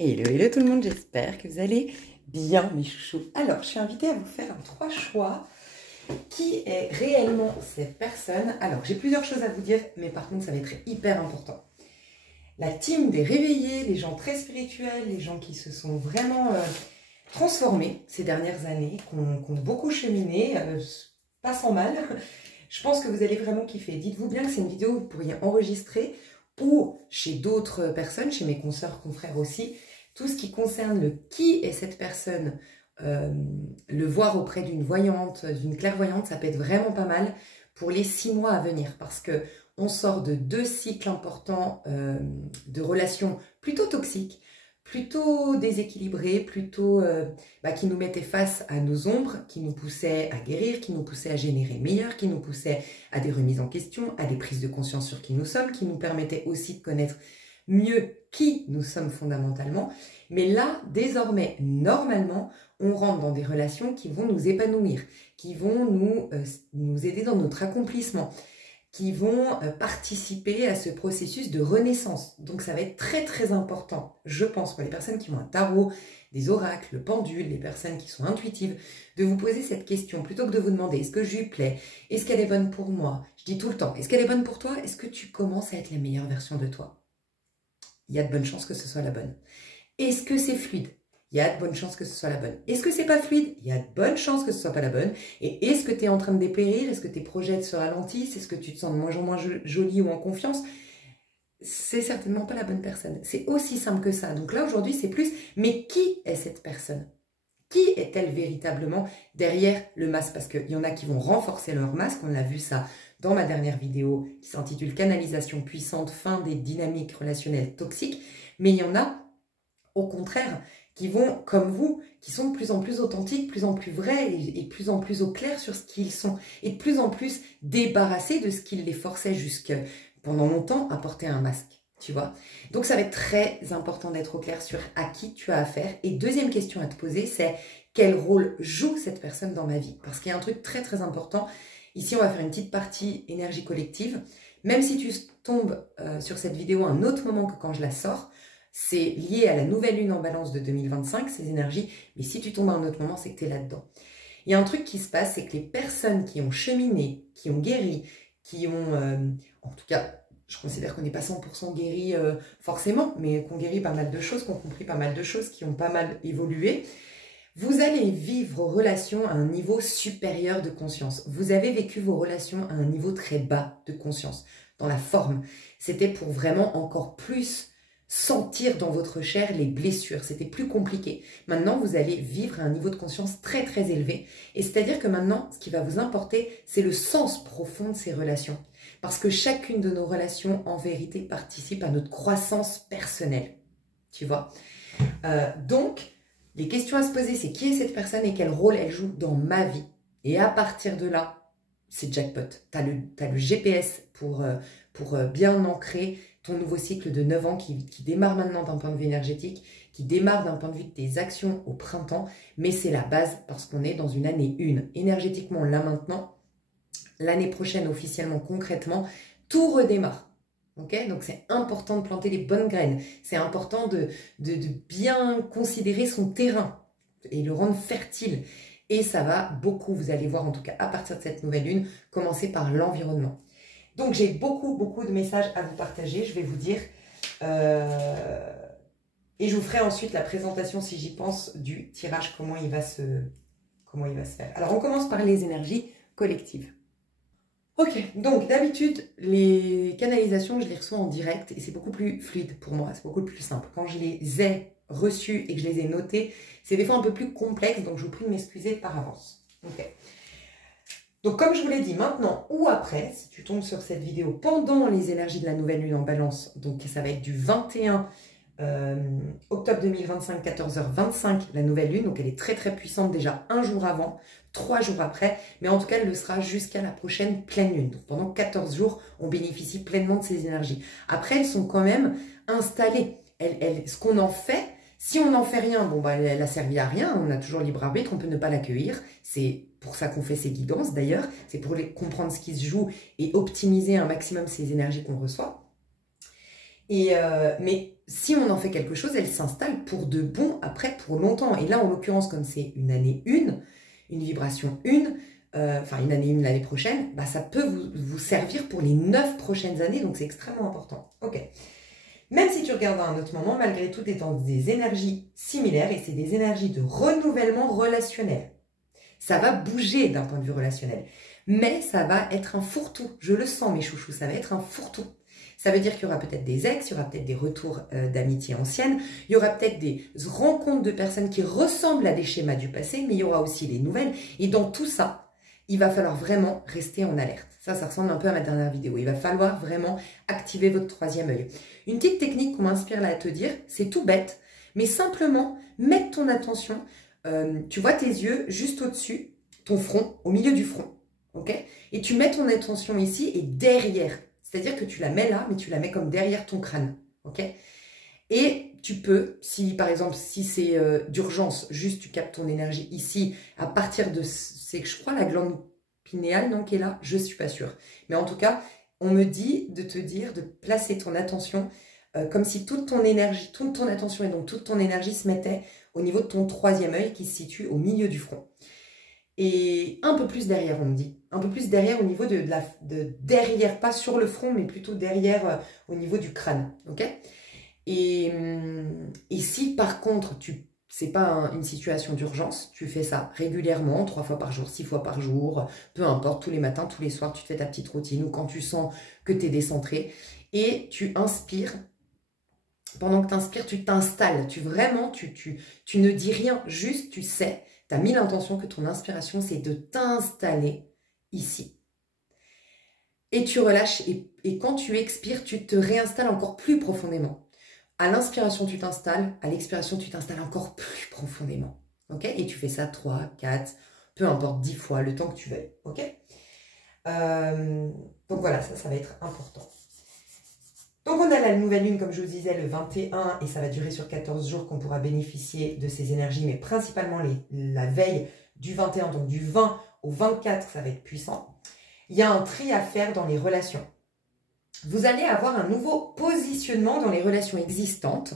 Hello, hello tout le monde, j'espère que vous allez bien mes chouchous. Alors, je suis invitée à vous faire un 3 choix. Qui est réellement cette personne? Alors, j'ai plusieurs choses à vous dire, mais par contre, ça va être hyper important. La team des réveillés, les gens très spirituels, les gens qui se sont vraiment transformés ces dernières années, qui ont beaucoup cheminé, pas sans mal. Je pense que vous allez vraiment kiffer. Dites-vous bien que c'est une vidéo que vous pourriez enregistrer ou chez d'autres personnes, chez mes consoeurs, confrères aussi. Tout ce qui concerne le qui est cette personne, le voir auprès d'une voyante, d'une clairvoyante, ça peut être vraiment pas mal pour les 6 mois à venir parce que on sort de 2 cycles importants de relations plutôt toxiques, plutôt déséquilibrées, plutôt qui nous mettaient face à nos ombres, qui nous poussaient à guérir, qui nous poussaient à générer meilleur, qui nous poussaient à des remises en question, à des prises de conscience sur qui nous sommes, qui nous permettaient aussi de connaître mieux qui nous sommes fondamentalement. Mais là, désormais, normalement, on rentre dans des relations qui vont nous épanouir, qui vont nous aider dans notre accomplissement, qui vont participer à ce processus de renaissance. Donc ça va être très très important, je pense, pour les personnes qui ont un tarot, des oracles, le pendule, les personnes qui sont intuitives, de vous poser cette question, plutôt que de vous demander est-ce que je lui plais, est-ce qu'elle est bonne pour moi? Je dis tout le temps, est-ce qu'elle est bonne pour toi? Est-ce que tu commences à être la meilleure version de toi? Il y a de bonnes chances que ce soit la bonne. Est-ce que c'est fluide? Il y a de bonnes chances que ce soit la bonne. Est-ce que c'est pas fluide? Il y a de bonnes chances que ce soit pas la bonne. Et est-ce que tu es en train de dépérir? Est-ce que tes projets se ralentissent? Est-ce que tu te sens de moins en moins jolie ou en confiance? C'est certainement pas la bonne personne. C'est aussi simple que ça. Donc là, aujourd'hui, c'est plus, mais qui est cette personne? Qui est-elle véritablement derrière le masque? Parce qu'il y en a qui vont renforcer leur masque. On a vu ça dans ma dernière vidéo qui s'intitule Canalisation puissante, fin des dynamiques relationnelles toxiques. Mais il y en a, au contraire, qui vont, comme vous, qui sont de plus en plus authentiques, de plus en plus vrais et de plus en plus au clair sur ce qu'ils sont. Et de plus en plus débarrassés de ce qui les forçait jusque pendant longtemps à porter un masque. Tu vois? Donc ça va être très important d'être au clair sur à qui tu as affaire. Et deuxième question à te poser, c'est quel rôle joue cette personne dans ma vie? Parce qu'il y a un truc très très important. Ici, on va faire une petite partie énergie collective. Même si tu tombes sur cette vidéo à un autre moment que quand je la sors, c'est lié à la nouvelle lune en balance de 2025, ces énergies. Mais si tu tombes à un autre moment, c'est que tu es là-dedans. Il y a un truc qui se passe, c'est que les personnes qui ont cheminé, qui ont guéri, qui ont, en tout cas, je considère qu'on n'est pas 100% guéri forcément, mais qu'on guérit pas mal de choses, qu'on compris pas mal de choses, qui ont pas mal évolué. Vous allez vivre vos relations à un niveau supérieur de conscience. Vous avez vécu vos relations à un niveau très bas de conscience, dans la forme. C'était pour vraiment encore plus sentir dans votre chair les blessures. C'était plus compliqué. Maintenant, vous allez vivre à un niveau de conscience très très élevé. Et c'est-à-dire que maintenant, ce qui va vous importer, c'est le sens profond de ces relations. Parce que chacune de nos relations, en vérité, participe à notre croissance personnelle. Tu vois? Donc, les questions à se poser, c'est qui est cette personne et quel rôle elle joue dans ma vie? Et à partir de là, c'est jackpot. Tu as le GPS pour bien ancrer ton nouveau cycle de 9 ans qui démarre maintenant d'un point de vue énergétique, qui démarre d'un point de vue de tes actions au printemps, mais c'est la base parce qu'on est dans une année 1. Énergétiquement, là maintenant, l'année prochaine, officiellement, concrètement, tout redémarre. Okay, donc c'est important de planter les bonnes graines, c'est important de bien considérer son terrain et le rendre fertile. Et ça va beaucoup, vous allez voir en tout cas à partir de cette nouvelle lune, commencer par l'environnement. Donc j'ai beaucoup de messages à vous partager, je vais vous dire, et je vous ferai ensuite la présentation si j'y pense du tirage, comment il va se faire. Alors on commence par les énergies collectives. Ok, donc d'habitude, les canalisations, je les reçois en direct et c'est beaucoup plus fluide pour moi, c'est beaucoup plus simple. Quand je les ai reçues et que je les ai notées, c'est des fois un peu plus complexe, donc je vous prie de m'excuser par avance. Ok. Donc comme je vous l'ai dit, maintenant ou après, si tu tombes sur cette vidéo pendant les énergies de la nouvelle lune en balance, donc ça va être du 21 octobre 2025, 14h25, la nouvelle lune, donc elle est très très puissante déjà un jour avant, 3 jours après, mais en tout cas elle le sera jusqu'à la prochaine pleine lune. Donc pendant 14 jours, on bénéficie pleinement de ces énergies. Après, elles sont quand même installées. Ce qu'on en fait, si on n'en fait rien, bon bah elle a servi à rien, on a toujours libre arbitre, on peut ne pas l'accueillir. C'est pour ça qu'on fait ces guidances d'ailleurs, c'est pour comprendre ce qui se joue et optimiser un maximum ces énergies qu'on reçoit. Mais si on en fait quelque chose, elle s'installe pour de bon, après pour longtemps. Et là, en l'occurrence, comme c'est une année 1, une vibration 1, enfin une année 1 l'année prochaine, bah, ça peut vous servir pour les 9 prochaines années, donc c'est extrêmement important. Ok. Même si tu regardes à un autre moment, malgré tout, tu es dans des énergies similaires et c'est des énergies de renouvellement relationnel. Ça va bouger d'un point de vue relationnel, mais ça va être un fourre-tout. Je le sens, mes chouchous, ça va être un fourre-tout. Ça veut dire qu'il y aura peut-être des ex, il y aura peut-être des retours d'amitié ancienne, il y aura peut-être des rencontres de personnes qui ressemblent à des schémas du passé, mais il y aura aussi les nouvelles. Et dans tout ça, il va falloir vraiment rester en alerte. Ça ressemble un peu à ma dernière vidéo. Il va falloir vraiment activer votre troisième œil. Une petite technique qu'on m'inspire là à te dire, c'est tout bête, mais simplement mettre ton attention, tu vois tes yeux juste au-dessus, ton front, au milieu du front, ok? Et tu mets ton attention ici et derrière. C'est-à-dire que tu la mets là, mais tu la mets comme derrière ton crâne, ok? Et tu peux, si par exemple, si c'est d'urgence, juste tu captes ton énergie ici, à partir de, c'est que je crois la glande pinéale, non, qui est là, je suis pas sûre. Mais en tout cas, on me dit de te dire de placer ton attention comme si toute ton énergie, toute ton attention et donc toute ton énergie se mettait au niveau de ton troisième œil qui se situe au milieu du front. Et un peu plus derrière, on me dit. Un peu plus derrière au niveau de derrière, pas sur le front, mais plutôt derrière au niveau du crâne. Ok? Et si par contre, c'est pas une situation d'urgence, tu fais ça régulièrement, 3 fois par jour, 6 fois par jour, peu importe, tous les matins, tous les soirs, tu te fais ta petite routine ou quand tu sens que tu es décentré et tu inspires. Pendant que tu inspires, tu t'installes. Tu ne dis rien, juste tu sais. Tu as mis l'intention que ton inspiration, c'est de t'installer ici. Et tu relâches et quand tu expires, tu te réinstalles encore plus profondément. À l'inspiration, tu t'installes. À l'expiration, tu t'installes encore plus profondément. Ok? Et tu fais ça 3, 4, peu importe, 10 fois, le temps que tu veuilles. Ok? Donc voilà, ça va être important. Donc on a la nouvelle lune, comme je vous disais, le 21, et ça va durer sur 14 jours qu'on pourra bénéficier de ces énergies, mais principalement la veille du 21, donc du 20 au 24, ça va être puissant. Il y a un tri à faire dans les relations. Vous allez avoir un nouveau positionnement dans les relations existantes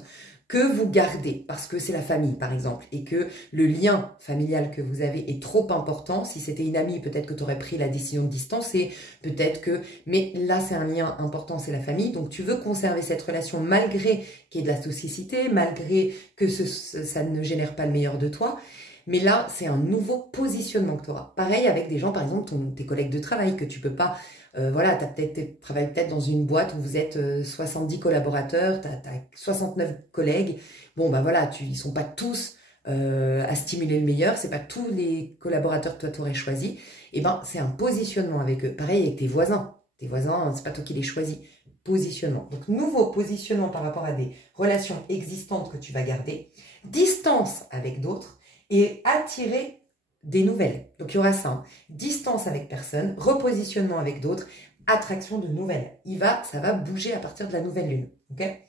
que vous gardez, parce que c'est la famille par exemple, et que le lien familial que vous avez est trop important. Si c'était une amie, peut-être que tu aurais pris la décision de distancer, peut-être que... Mais là, c'est un lien important, c'est la famille, donc tu veux conserver cette relation malgré qu'il y ait de la toxicité, malgré que ça ne génère pas le meilleur de toi. Mais là, c'est un nouveau positionnement que tu auras. Pareil avec des gens, par exemple, tes collègues de travail, que tu peux pas... voilà, tu travailles peut-être dans une boîte où vous êtes 70 collaborateurs, tu as 69 collègues. Bon, bah voilà, ils ne sont pas tous à stimuler le meilleur, c'est pas tous les collaborateurs que toi, tu aurais choisis. Et ben, c'est un positionnement avec eux. Pareil avec tes voisins. Tes voisins, c'est pas toi qui les choisis. Positionnement. Donc, nouveau positionnement par rapport à des relations existantes que tu vas garder. Distance avec d'autres et attirer des nouvelles. Donc, il y aura ça. Hein. Distance avec personne, repositionnement avec d'autres, attraction de nouvelles. Ça va bouger à partir de la nouvelle lune. Okay,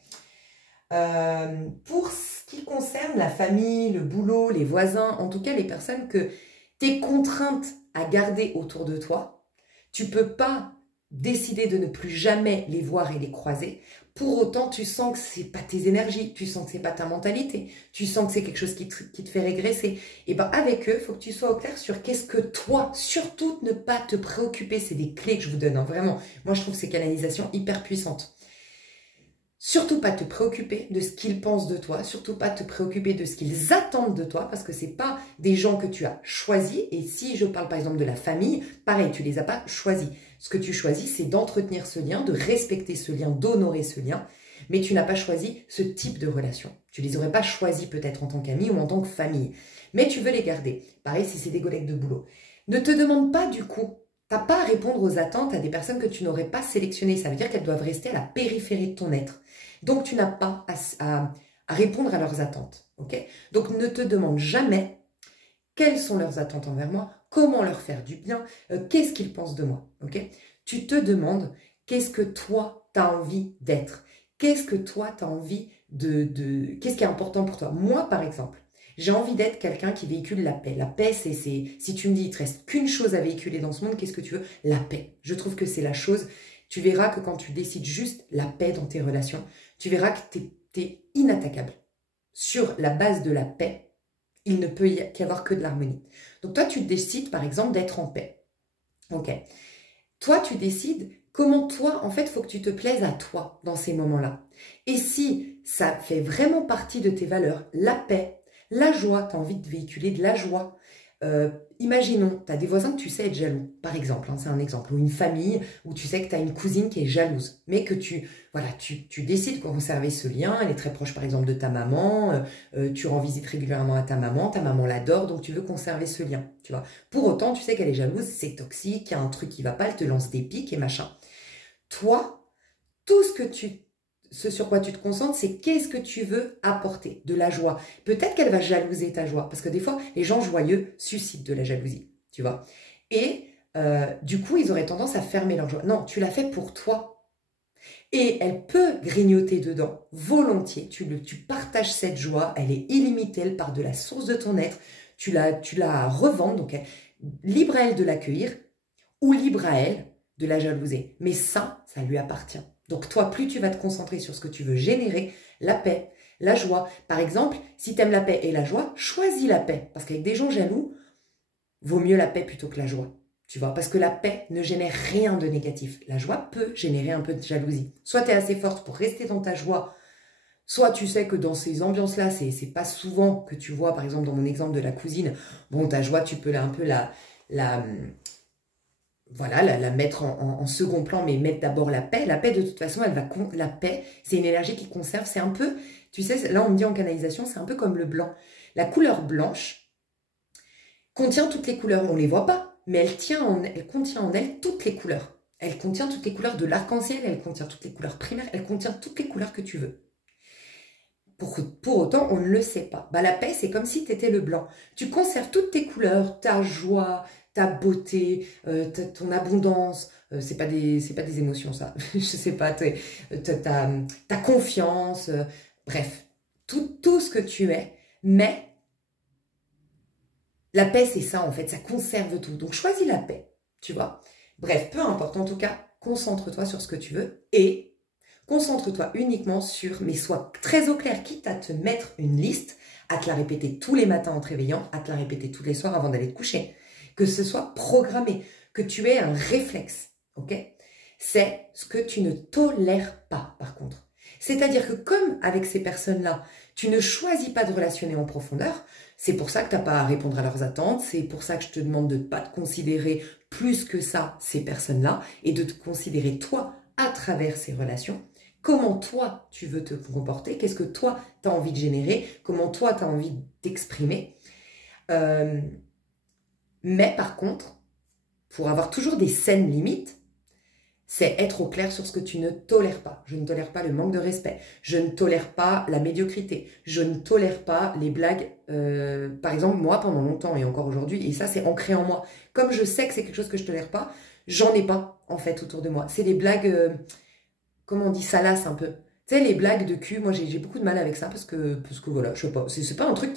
pour ce qui concerne la famille, le boulot, les voisins, en tout cas les personnes que tu es contrainte à garder autour de toi, tu ne peux pas décider de ne plus jamais les voir et les croiser. Pour autant, tu sens que ce n'est pas tes énergies, tu sens que ce n'est pas ta mentalité, tu sens que c'est quelque chose qui te fait régresser. Et bien avec eux, il faut que tu sois au clair sur qu'est-ce que toi, surtout ne pas te préoccuper. C'est des clés que je vous donne, hein, vraiment. Moi, je trouve ces canalisations hyper puissantes. Surtout pas te préoccuper de ce qu'ils pensent de toi, surtout pas te préoccuper de ce qu'ils attendent de toi, parce que ce n'est pas des gens que tu as choisis. Et si je parle par exemple de la famille, pareil, tu ne les as pas choisis. Ce que tu choisis, c'est d'entretenir ce lien, de respecter ce lien, d'honorer ce lien, mais tu n'as pas choisi ce type de relation. Tu ne les aurais pas choisis peut-être en tant qu'amis ou en tant que famille, mais tu veux les garder. Pareil si c'est des collègues de boulot. Ne te demande pas du coup, tu n'as pas à répondre aux attentes à des personnes que tu n'aurais pas sélectionnées. Ça veut dire qu'elles doivent rester à la périphérie de ton être. Donc, tu n'as pas à répondre à leurs attentes. Okay, donc, ne te demande jamais quelles sont leurs attentes envers moi, comment leur faire du bien, qu'est-ce qu'ils pensent de moi. Okay, tu te demandes qu'est-ce que toi, tu as envie d'être. Qu'est-ce que toi, tu as envie qu'est-ce qui est important pour toi. Moi, par exemple, j'ai envie d'être quelqu'un qui véhicule la paix. La paix, c'est si tu me dis, il ne te reste qu'une chose à véhiculer dans ce monde, qu'est-ce que tu veux? La paix. Je trouve que c'est la chose. Tu verras que quand tu décides juste la paix dans tes relations, tu verras que tu es inattaquable. Sur la base de la paix, il ne peut y avoir que de l'harmonie. Donc toi, tu décides, par exemple, d'être en paix. Ok. Toi, tu décides comment toi, en fait, il faut que tu te plaises à toi dans ces moments-là. Et si ça fait vraiment partie de tes valeurs, la paix, la joie, tu as envie de véhiculer de la joie. Imaginons, tu as des voisins que tu sais être jaloux, par exemple, hein, c'est un exemple, ou une famille où tu sais que tu as une cousine qui est jalouse, mais que voilà, tu décides de conserver ce lien, elle est très proche par exemple de ta maman, tu rends visite régulièrement à ta maman l'adore, donc tu veux conserver ce lien, tu vois. Pour autant, tu sais qu'elle est jalouse, c'est toxique, il y a un truc qui va pas, elle te lance des pics et machin. Toi, tout ce sur quoi tu te concentres, c'est qu'est-ce que tu veux apporter, de la joie. Peut-être qu'elle va jalouser ta joie, parce que des fois, les gens joyeux suscitent de la jalousie, tu vois. Et du coup, ils auraient tendance à fermer leur joie. Non, tu l'as fait pour toi. Et elle peut grignoter dedans, volontiers. Tu partages cette joie, elle est illimitée, elle part de la source de ton être. Tu la revends, donc libre à elle de l'accueillir, ou libre à elle de la jalouser. Mais ça lui appartient. Donc toi, plus tu vas te concentrer sur ce que tu veux générer, la paix, la joie. Par exemple, si tu aimes la paix et la joie, choisis la paix. Parce qu'avec des gens jaloux, vaut mieux la paix plutôt que la joie. Tu vois, parce que la paix ne génère rien de négatif. La joie peut générer un peu de jalousie. Soit tu es assez forte pour rester dans ta joie, soit tu sais que dans ces ambiances-là, c'est pas souvent que tu vois, par exemple dans mon exemple de la cousine, bon, ta joie, tu peux un peu la mettre en second plan, mais mettre d'abord la paix. La paix, de toute façon, la paix, c'est une énergie qui conserve. C'est un peu, tu sais, là on me dit en canalisation, c'est un peu comme le blanc. La couleur blanche contient toutes les couleurs. On ne les voit pas, mais elle contient en elle toutes les couleurs. Elle contient toutes les couleurs de l'arc-en-ciel, elle contient toutes les couleurs primaires, elle contient toutes les couleurs que tu veux. Pour autant, on ne le sait pas. Bah, la paix, c'est comme si tu étais le blanc. Tu conserves toutes tes couleurs, ta joie, ta beauté, ton abondance. C'est pas des émotions, ça. Je sais pas, ta confiance. Bref, tout ce que tu es. Mais la paix, c'est ça, en fait. Ça conserve tout. Donc, choisis la paix, tu vois. Bref, peu importe. En tout cas, concentre-toi sur ce que tu veux et concentre-toi uniquement sur, mais sois très au clair, quitte à te mettre une liste, à te la répéter tous les matins en te réveillant, à te la répéter tous les soirs avant d'aller te coucher. Que ce soit programmé, que tu aies un réflexe, ok? C'est ce que tu ne tolères pas, par contre. C'est-à-dire que comme avec ces personnes-là, tu ne choisis pas de relationner en profondeur, c'est pour ça que tu n'as pas à répondre à leurs attentes, c'est pour ça que je te demande de ne pas te considérer plus que ça, ces personnes-là, et de te considérer toi à travers ces relations. Comment toi, tu veux te comporter, qu'est-ce que toi, tu as envie de générer, comment toi, tu as envie d'exprimer. Mais par contre, pour avoir toujours des saines limites, c'est être au clair sur ce que tu ne tolères pas. Je ne tolère pas le manque de respect. Je ne tolère pas la médiocrité. Je ne tolère pas les blagues. Par exemple, moi, pendant longtemps et encore aujourd'hui, et ça, c'est ancré en moi. Comme je sais que c'est quelque chose que je ne tolère pas, j'en ai pas, en fait, autour de moi. C'est des blagues, comment on dit, salaces un peu. Tu sais, les blagues de cul, moi, j'ai beaucoup de mal avec ça parce que voilà, je sais pas. C'est pas un truc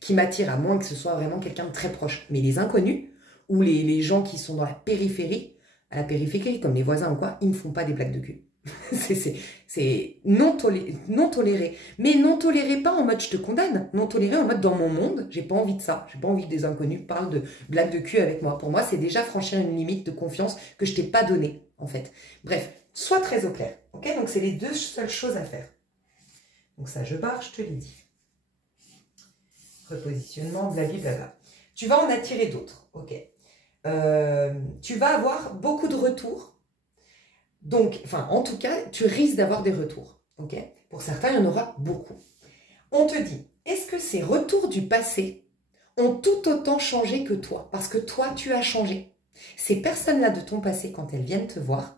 qui m'attire, à moins que ce soit vraiment quelqu'un de très proche. Mais les inconnus ou les gens qui sont dans la périphérie, à la périphérie, comme les voisins ou quoi, ils ne me font pas des blagues de cul. C'est non toléré. Mais non toléré pas en mode je te condamne. Non toléré en mode dans mon monde, j'ai pas envie de ça. J'ai pas envie que des inconnus parlent de blagues de cul avec moi. Pour moi, c'est déjà franchir une limite de confiance que je t'ai pas donnée, en fait. Bref, sois très au clair. Ok, donc c'est les deux seules choses à faire. Donc ça, je pars, je te l'ai dit. Repositionnement, blablabla. Tu vas en attirer d'autres. Ok. Tu vas avoir beaucoup de retours. Donc, enfin, en tout cas, tu risques d'avoir des retours. Ok. Pour certains, il y en aura beaucoup. On te dit, est-ce que ces retours du passé ont tout autant changé que toi? Parce que toi, tu as changé. Ces personnes-là de ton passé, quand elles viennent te voir,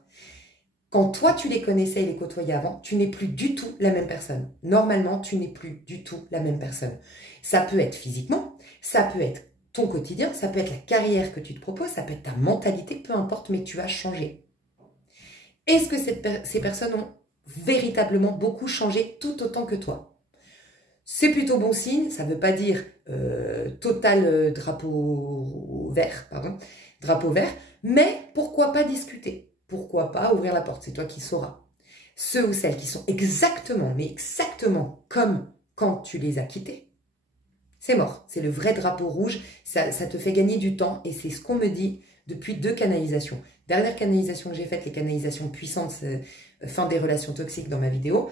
quand toi, tu les connaissais et les côtoyais avant, tu n'es plus du tout la même personne. Normalement, tu n'es plus du tout la même personne. Ça peut être physiquement, ça peut être ton quotidien, ça peut être la carrière que tu te proposes, ça peut être ta mentalité, peu importe, mais tu as changé. Est-ce que ces personnes ont véritablement beaucoup changé tout autant que toi? C'est plutôt bon signe, ça ne veut pas dire total drapeau vert, mais pourquoi pas discuter? Pourquoi pas ouvrir la porte? C'est toi qui sauras. Ceux ou celles qui sont exactement, mais exactement comme quand tu les as quittés, c'est mort. C'est le vrai drapeau rouge. Ça te fait gagner du temps et c'est ce qu'on me dit depuis 2 canalisations. Dernière canalisation que j'ai faite, les canalisations puissantes, fin des relations toxiques dans ma vidéo,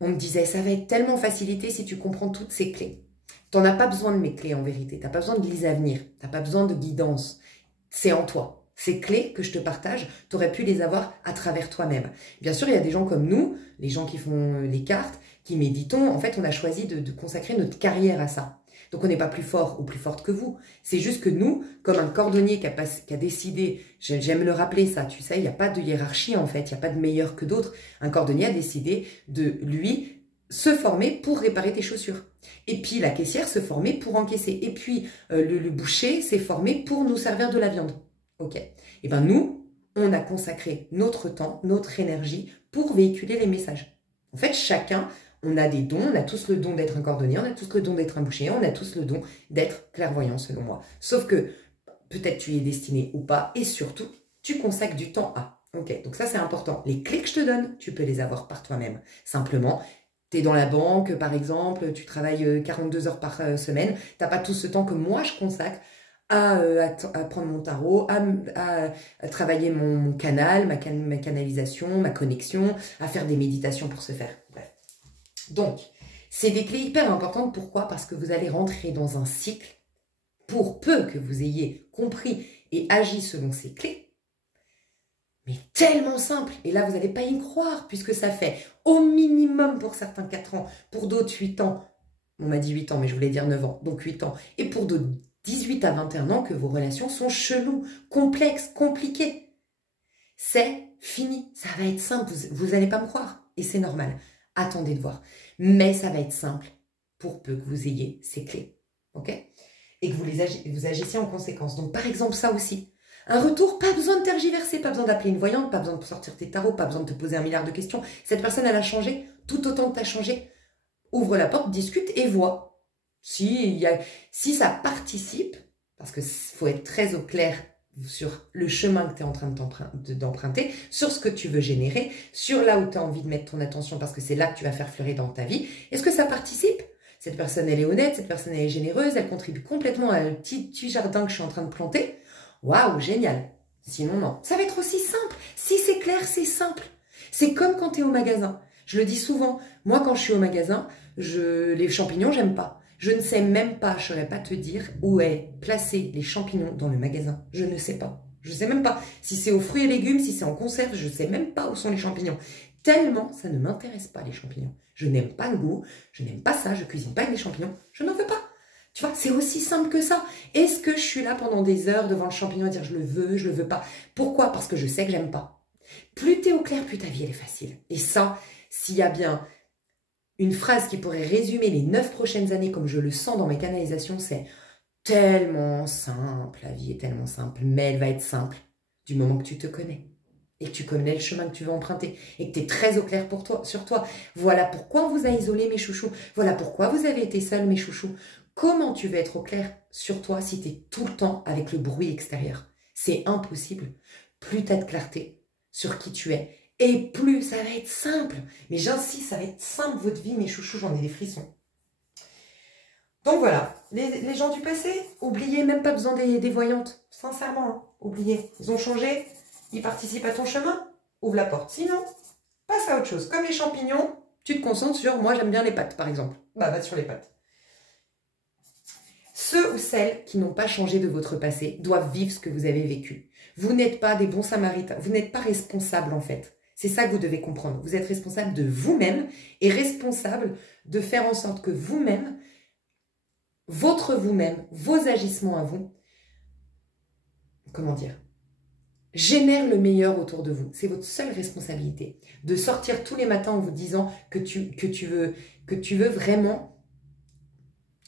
on me disait, ça va être tellement facilité si tu comprends toutes ces clés. Tu n'en as pas besoin de mes clés en vérité. Tu n'as pas besoin de les avenir. Tu n'as pas besoin de guidance. C'est en toi. Ces clés que je te partage, tu aurais pu les avoir à travers toi-même. Bien sûr, il y a des gens comme nous, les gens qui font les cartes, qui méditons. En fait, on a choisi de consacrer notre carrière à ça. Donc, on n'est pas plus fort ou plus forte que vous. C'est juste que nous, comme un cordonnier qui a décidé, j'aime le rappeler ça, tu sais, il n'y a pas de hiérarchie en fait, il n'y a pas de meilleur que d'autres. Un cordonnier a décidé de, lui, se former pour réparer tes chaussures. Et puis, la caissière se formait pour encaisser. Et puis, le boucher s'est formé pour nous servir de la viande. Ok. Et bien, nous, on a consacré notre temps, notre énergie pour véhiculer les messages. En fait, chacun... On a des dons, on a tous le don d'être un cordonnier, on a tous le don d'être un boucher, on a tous le don d'être clairvoyant selon moi. Sauf que peut-être tu y es destiné ou pas, et surtout, tu consacres du temps à. Ok, donc ça c'est important. Les clés que je te donne, tu peux les avoir par toi-même. Simplement, tu es dans la banque par exemple, tu travailles 42 heures par semaine, tu n'as pas tout ce temps que moi je consacre à prendre mon tarot, à travailler mon canal, ma canalisation, ma connexion, à faire des méditations pour se faire. Bref. Donc, c'est des clés hyper importantes. Pourquoi? Parce que vous allez rentrer dans un cycle, pour peu que vous ayez compris et agi selon ces clés, mais tellement simple. Et là, vous n'allez pas y croire, puisque ça fait au minimum pour certains 4 ans, pour d'autres 8 ans. On m'a dit 8 ans, mais je voulais dire 9 ans, donc 8 ans. Et pour d'autres 18 à 21 ans que vos relations sont cheloues, complexes, compliquées. C'est fini, ça va être simple, vous n'allez pas me croire, et c'est normal. Attendez de voir. Mais ça va être simple pour peu que vous ayez ces clés. Ok? Et que vous agissiez en conséquence. Donc, par exemple, ça aussi. Un retour, pas besoin de tergiverser, pas besoin d'appeler une voyante, pas besoin de sortir tes tarots, pas besoin de te poser 1 milliard de questions. Cette personne, elle a changé tout autant que tu as changé. Ouvre la porte, discute et vois. Si ça participe, parce qu'il faut être très au clair sur le chemin que tu es en train d'emprunter, sur ce que tu veux générer, sur là où tu as envie de mettre ton attention parce que c'est là que tu vas faire fleurir dans ta vie. Est-ce que ça participe? Cette personne, elle est honnête, cette personne, elle est généreuse, elle contribue complètement à un petit jardin que je suis en train de planter. Waouh, génial. Sinon, non. Ça va être aussi simple. Si c'est clair, c'est simple. C'est comme quand tu es au magasin. Je le dis souvent. Moi, quand je suis au magasin, les champignons, j'aime pas. Je ne sais même pas, je ne saurais pas te dire où est placé les champignons dans le magasin. Je ne sais pas. Je ne sais même pas si c'est aux fruits et légumes, si c'est en conserve, je ne sais même pas où sont les champignons. Tellement ça ne m'intéresse pas les champignons. Je n'aime pas le goût, je n'aime pas ça, je cuisine pas avec les champignons, je n'en veux pas. Tu vois, c'est aussi simple que ça. Est-ce que je suis là pendant des heures devant le champignon à dire je le veux pas? Pourquoi? Parce que je sais que j'aime pas. Plus tu es au clair, plus ta vie elle est facile. Et ça, s'il y a bien une phrase qui pourrait résumer les 9 prochaines années comme je le sens dans mes canalisations, c'est tellement simple, la vie est tellement simple, mais elle va être simple du moment que tu te connais et que tu connais le chemin que tu veux emprunter et que tu es très au clair sur toi. Voilà pourquoi on vous a isolé mes chouchous, voilà pourquoi vous avez été seuls mes chouchous. Comment tu veux être au clair sur toi si tu es tout le temps avec le bruit extérieur? C'est impossible. Plus tu as de clarté sur qui tu es, et plus ça va être simple. Mais j'insiste, ça va être simple votre vie, mes chouchous, j'en ai des frissons. Donc voilà, les gens du passé, oubliez, même pas besoin des voyantes. Sincèrement, hein, oubliez. Ils ont changé, ils participent à ton chemin, ouvre la porte. Sinon, passe à autre chose. Comme les champignons, tu te concentres sur, moi j'aime bien les pâtes par exemple. Bah va sur les pâtes. Ceux ou celles qui n'ont pas changé de votre passé doivent vivre ce que vous avez vécu. Vous n'êtes pas des bons samaritains, vous n'êtes pas responsables en fait. C'est ça que vous devez comprendre. Vous êtes responsable de vous-même et responsable de faire en sorte que vous-même, votre vous-même, vos agissements à vous, comment dire, génèrent le meilleur autour de vous. C'est votre seule responsabilité. De sortir tous les matins en vous disant que tu veux vraiment...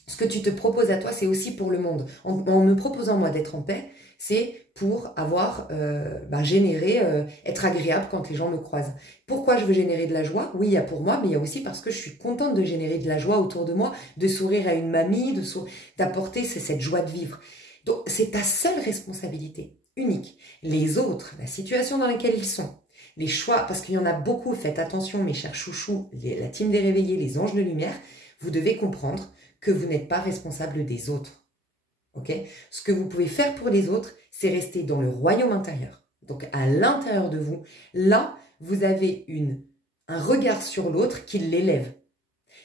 Ce que tu te proposes à toi, c'est aussi pour le monde. En me proposant moi d'être en paix, c'est pour avoir généré, être agréable quand les gens me croisent. Pourquoi je veux générer de la joie? Oui, il y a pour moi, mais il y a aussi parce que je suis contente de générer de la joie autour de moi, de sourire à une mamie, d'apporter cette joie de vivre. Donc, c'est ta seule responsabilité, unique. Les autres, la situation dans laquelle ils sont, Les choix, parce qu'il y en a beaucoup, faites attention mes chers chouchous, la team des réveillés, les anges de lumière, vous devez comprendre que vous n'êtes pas responsable des autres. Ok? Ce que vous pouvez faire pour les autres, c'est rester dans le royaume intérieur. Donc à l'intérieur de vous, là, vous avez un regard sur l'autre qui l'élève.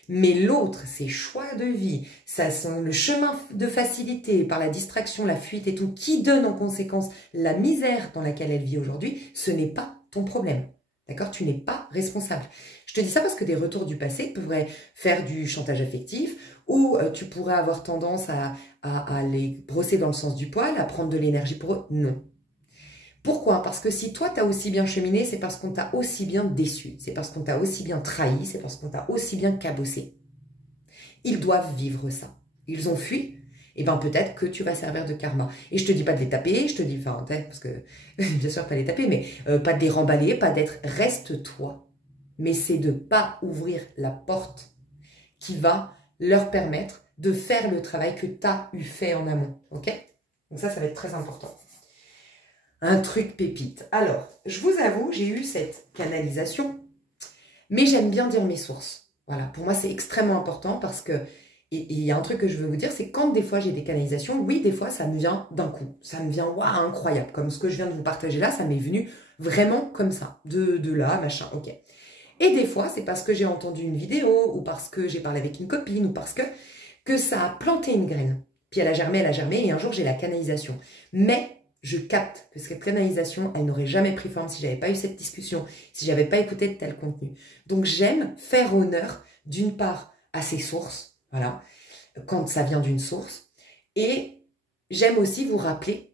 Mais l'autre, ses choix de vie, le chemin de facilité par la distraction, la fuite et tout, qui donne en conséquence la misère dans laquelle elle vit aujourd'hui, ce n'est pas ton problème. D'accord? Tu n'es pas responsable. Je te dis ça parce que des retours du passé pourraient faire du chantage affectif ou tu pourrais avoir tendance à les brosser dans le sens du poil, à prendre de l'énergie pour eux. Non. Pourquoi? Parce que si toi, tu as aussi bien cheminé, c'est parce qu'on t'a aussi bien déçu. C'est parce qu'on t'a aussi bien trahi. C'est parce qu'on t'a aussi bien cabossé. Ils doivent vivre ça. Ils ont fui. Et bien peut-être que tu vas servir de karma. Et je te dis pas de les taper. Je te dis, enfin, parce que bien sûr pas les taper, mais pas de les remballer, pas d'être reste-toi. Mais c'est de pas ouvrir la porte qui va leur permettre de faire le travail que tu as eu fait en amont. Ok? Donc ça va être très important. Un truc pépite. Alors, je vous avoue, j'ai eu cette canalisation, mais j'aime bien dire mes sources. Voilà, pour moi, c'est extrêmement important parce que, et il y a un truc que je veux vous dire, c'est quand des fois j'ai des canalisations, oui, des fois, ça me vient d'un coup. Ça me vient, waouh, incroyable. Comme ce que je viens de vous partager là, ça m'est venu vraiment comme ça, de là, machin, ok. Et des fois, c'est parce que j'ai entendu une vidéo, ou parce que j'ai parlé avec une copine, ou parce que ça a planté une graine. Puis elle a germé, et un jour, j'ai la canalisation. Mais je capte que cette canalisation, elle n'aurait jamais pris forme si j'avais pas eu cette discussion, si j'avais pas écouté de tel contenu. Donc j'aime faire honneur d'une part à ces sources, voilà, quand ça vient d'une source, et j'aime aussi vous rappeler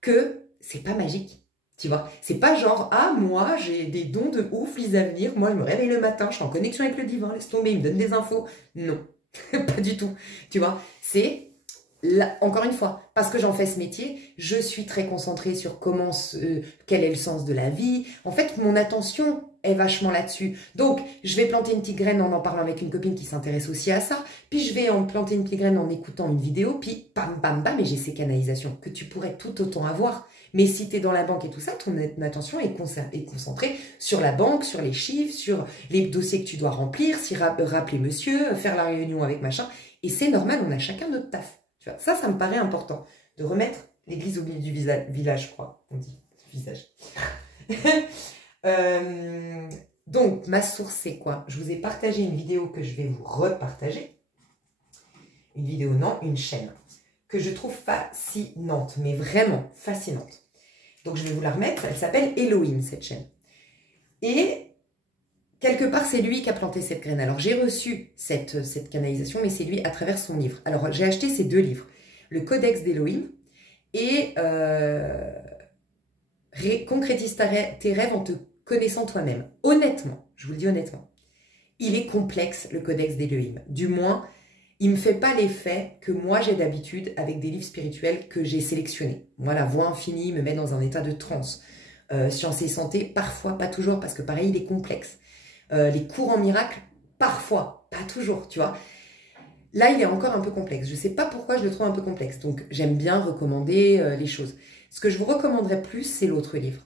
que c'est pas magique, tu vois. C'est pas genre, ah moi j'ai des dons de ouf, les à venir, moi je me réveille le matin, je suis en connexion avec le divin, laisse tomber, il me donne des infos. Non, pas du tout, tu vois. C'est là, encore une fois, parce que j'en fais ce métier, je suis très concentrée sur quel est le sens de la vie. En fait, mon attention est vachement là-dessus. Donc, je vais planter une petite graine en parlant avec une copine qui s'intéresse aussi à ça. Puis, je vais en planter une petite graine en écoutant une vidéo. Puis, bam, bam, bam, et j'ai ces canalisations que tu pourrais tout autant avoir. Mais si tu es dans la banque et tout ça, ton attention est concentrée sur la banque, sur les chiffres, sur les dossiers que tu dois remplir, si rappeler monsieur, faire la réunion avec machin. Et c'est normal, on a chacun notre taf. Tu vois, ça me paraît important, de remettre l'église au milieu du village, je crois, on dit, visage. Donc, ma source, c'est quoi? Je vous ai partagé une vidéo que je vais vous repartager. Une vidéo, non, une chaîne, que je trouve fascinante, mais vraiment fascinante. Donc, je vais vous la remettre, elle s'appelle Elohim, cette chaîne. Et quelque part, c'est lui qui a planté cette graine. Alors, j'ai reçu cette canalisation, mais c'est lui à travers son livre. Alors, j'ai acheté ces deux livres. Le Codex d'Elohim et Concrétise tes rêves en te connaissant toi-même. Honnêtement, je vous le dis honnêtement, il est complexe, le Codex d'Elohim. Du moins, il ne me fait pas l'effet que moi, j'ai d'habitude avec des livres spirituels que j'ai sélectionnés. Moi, la voix infinie me met dans un état de transe. Science et santé, parfois, pas toujours, parce que pareil, il est complexe. Les cours en miracle, parfois, pas toujours, tu vois. Là, il est encore un peu complexe. Je ne sais pas pourquoi je le trouve un peu complexe. Donc, j'aime bien recommander les choses. Ce que je vous recommanderais plus, c'est l'autre livre.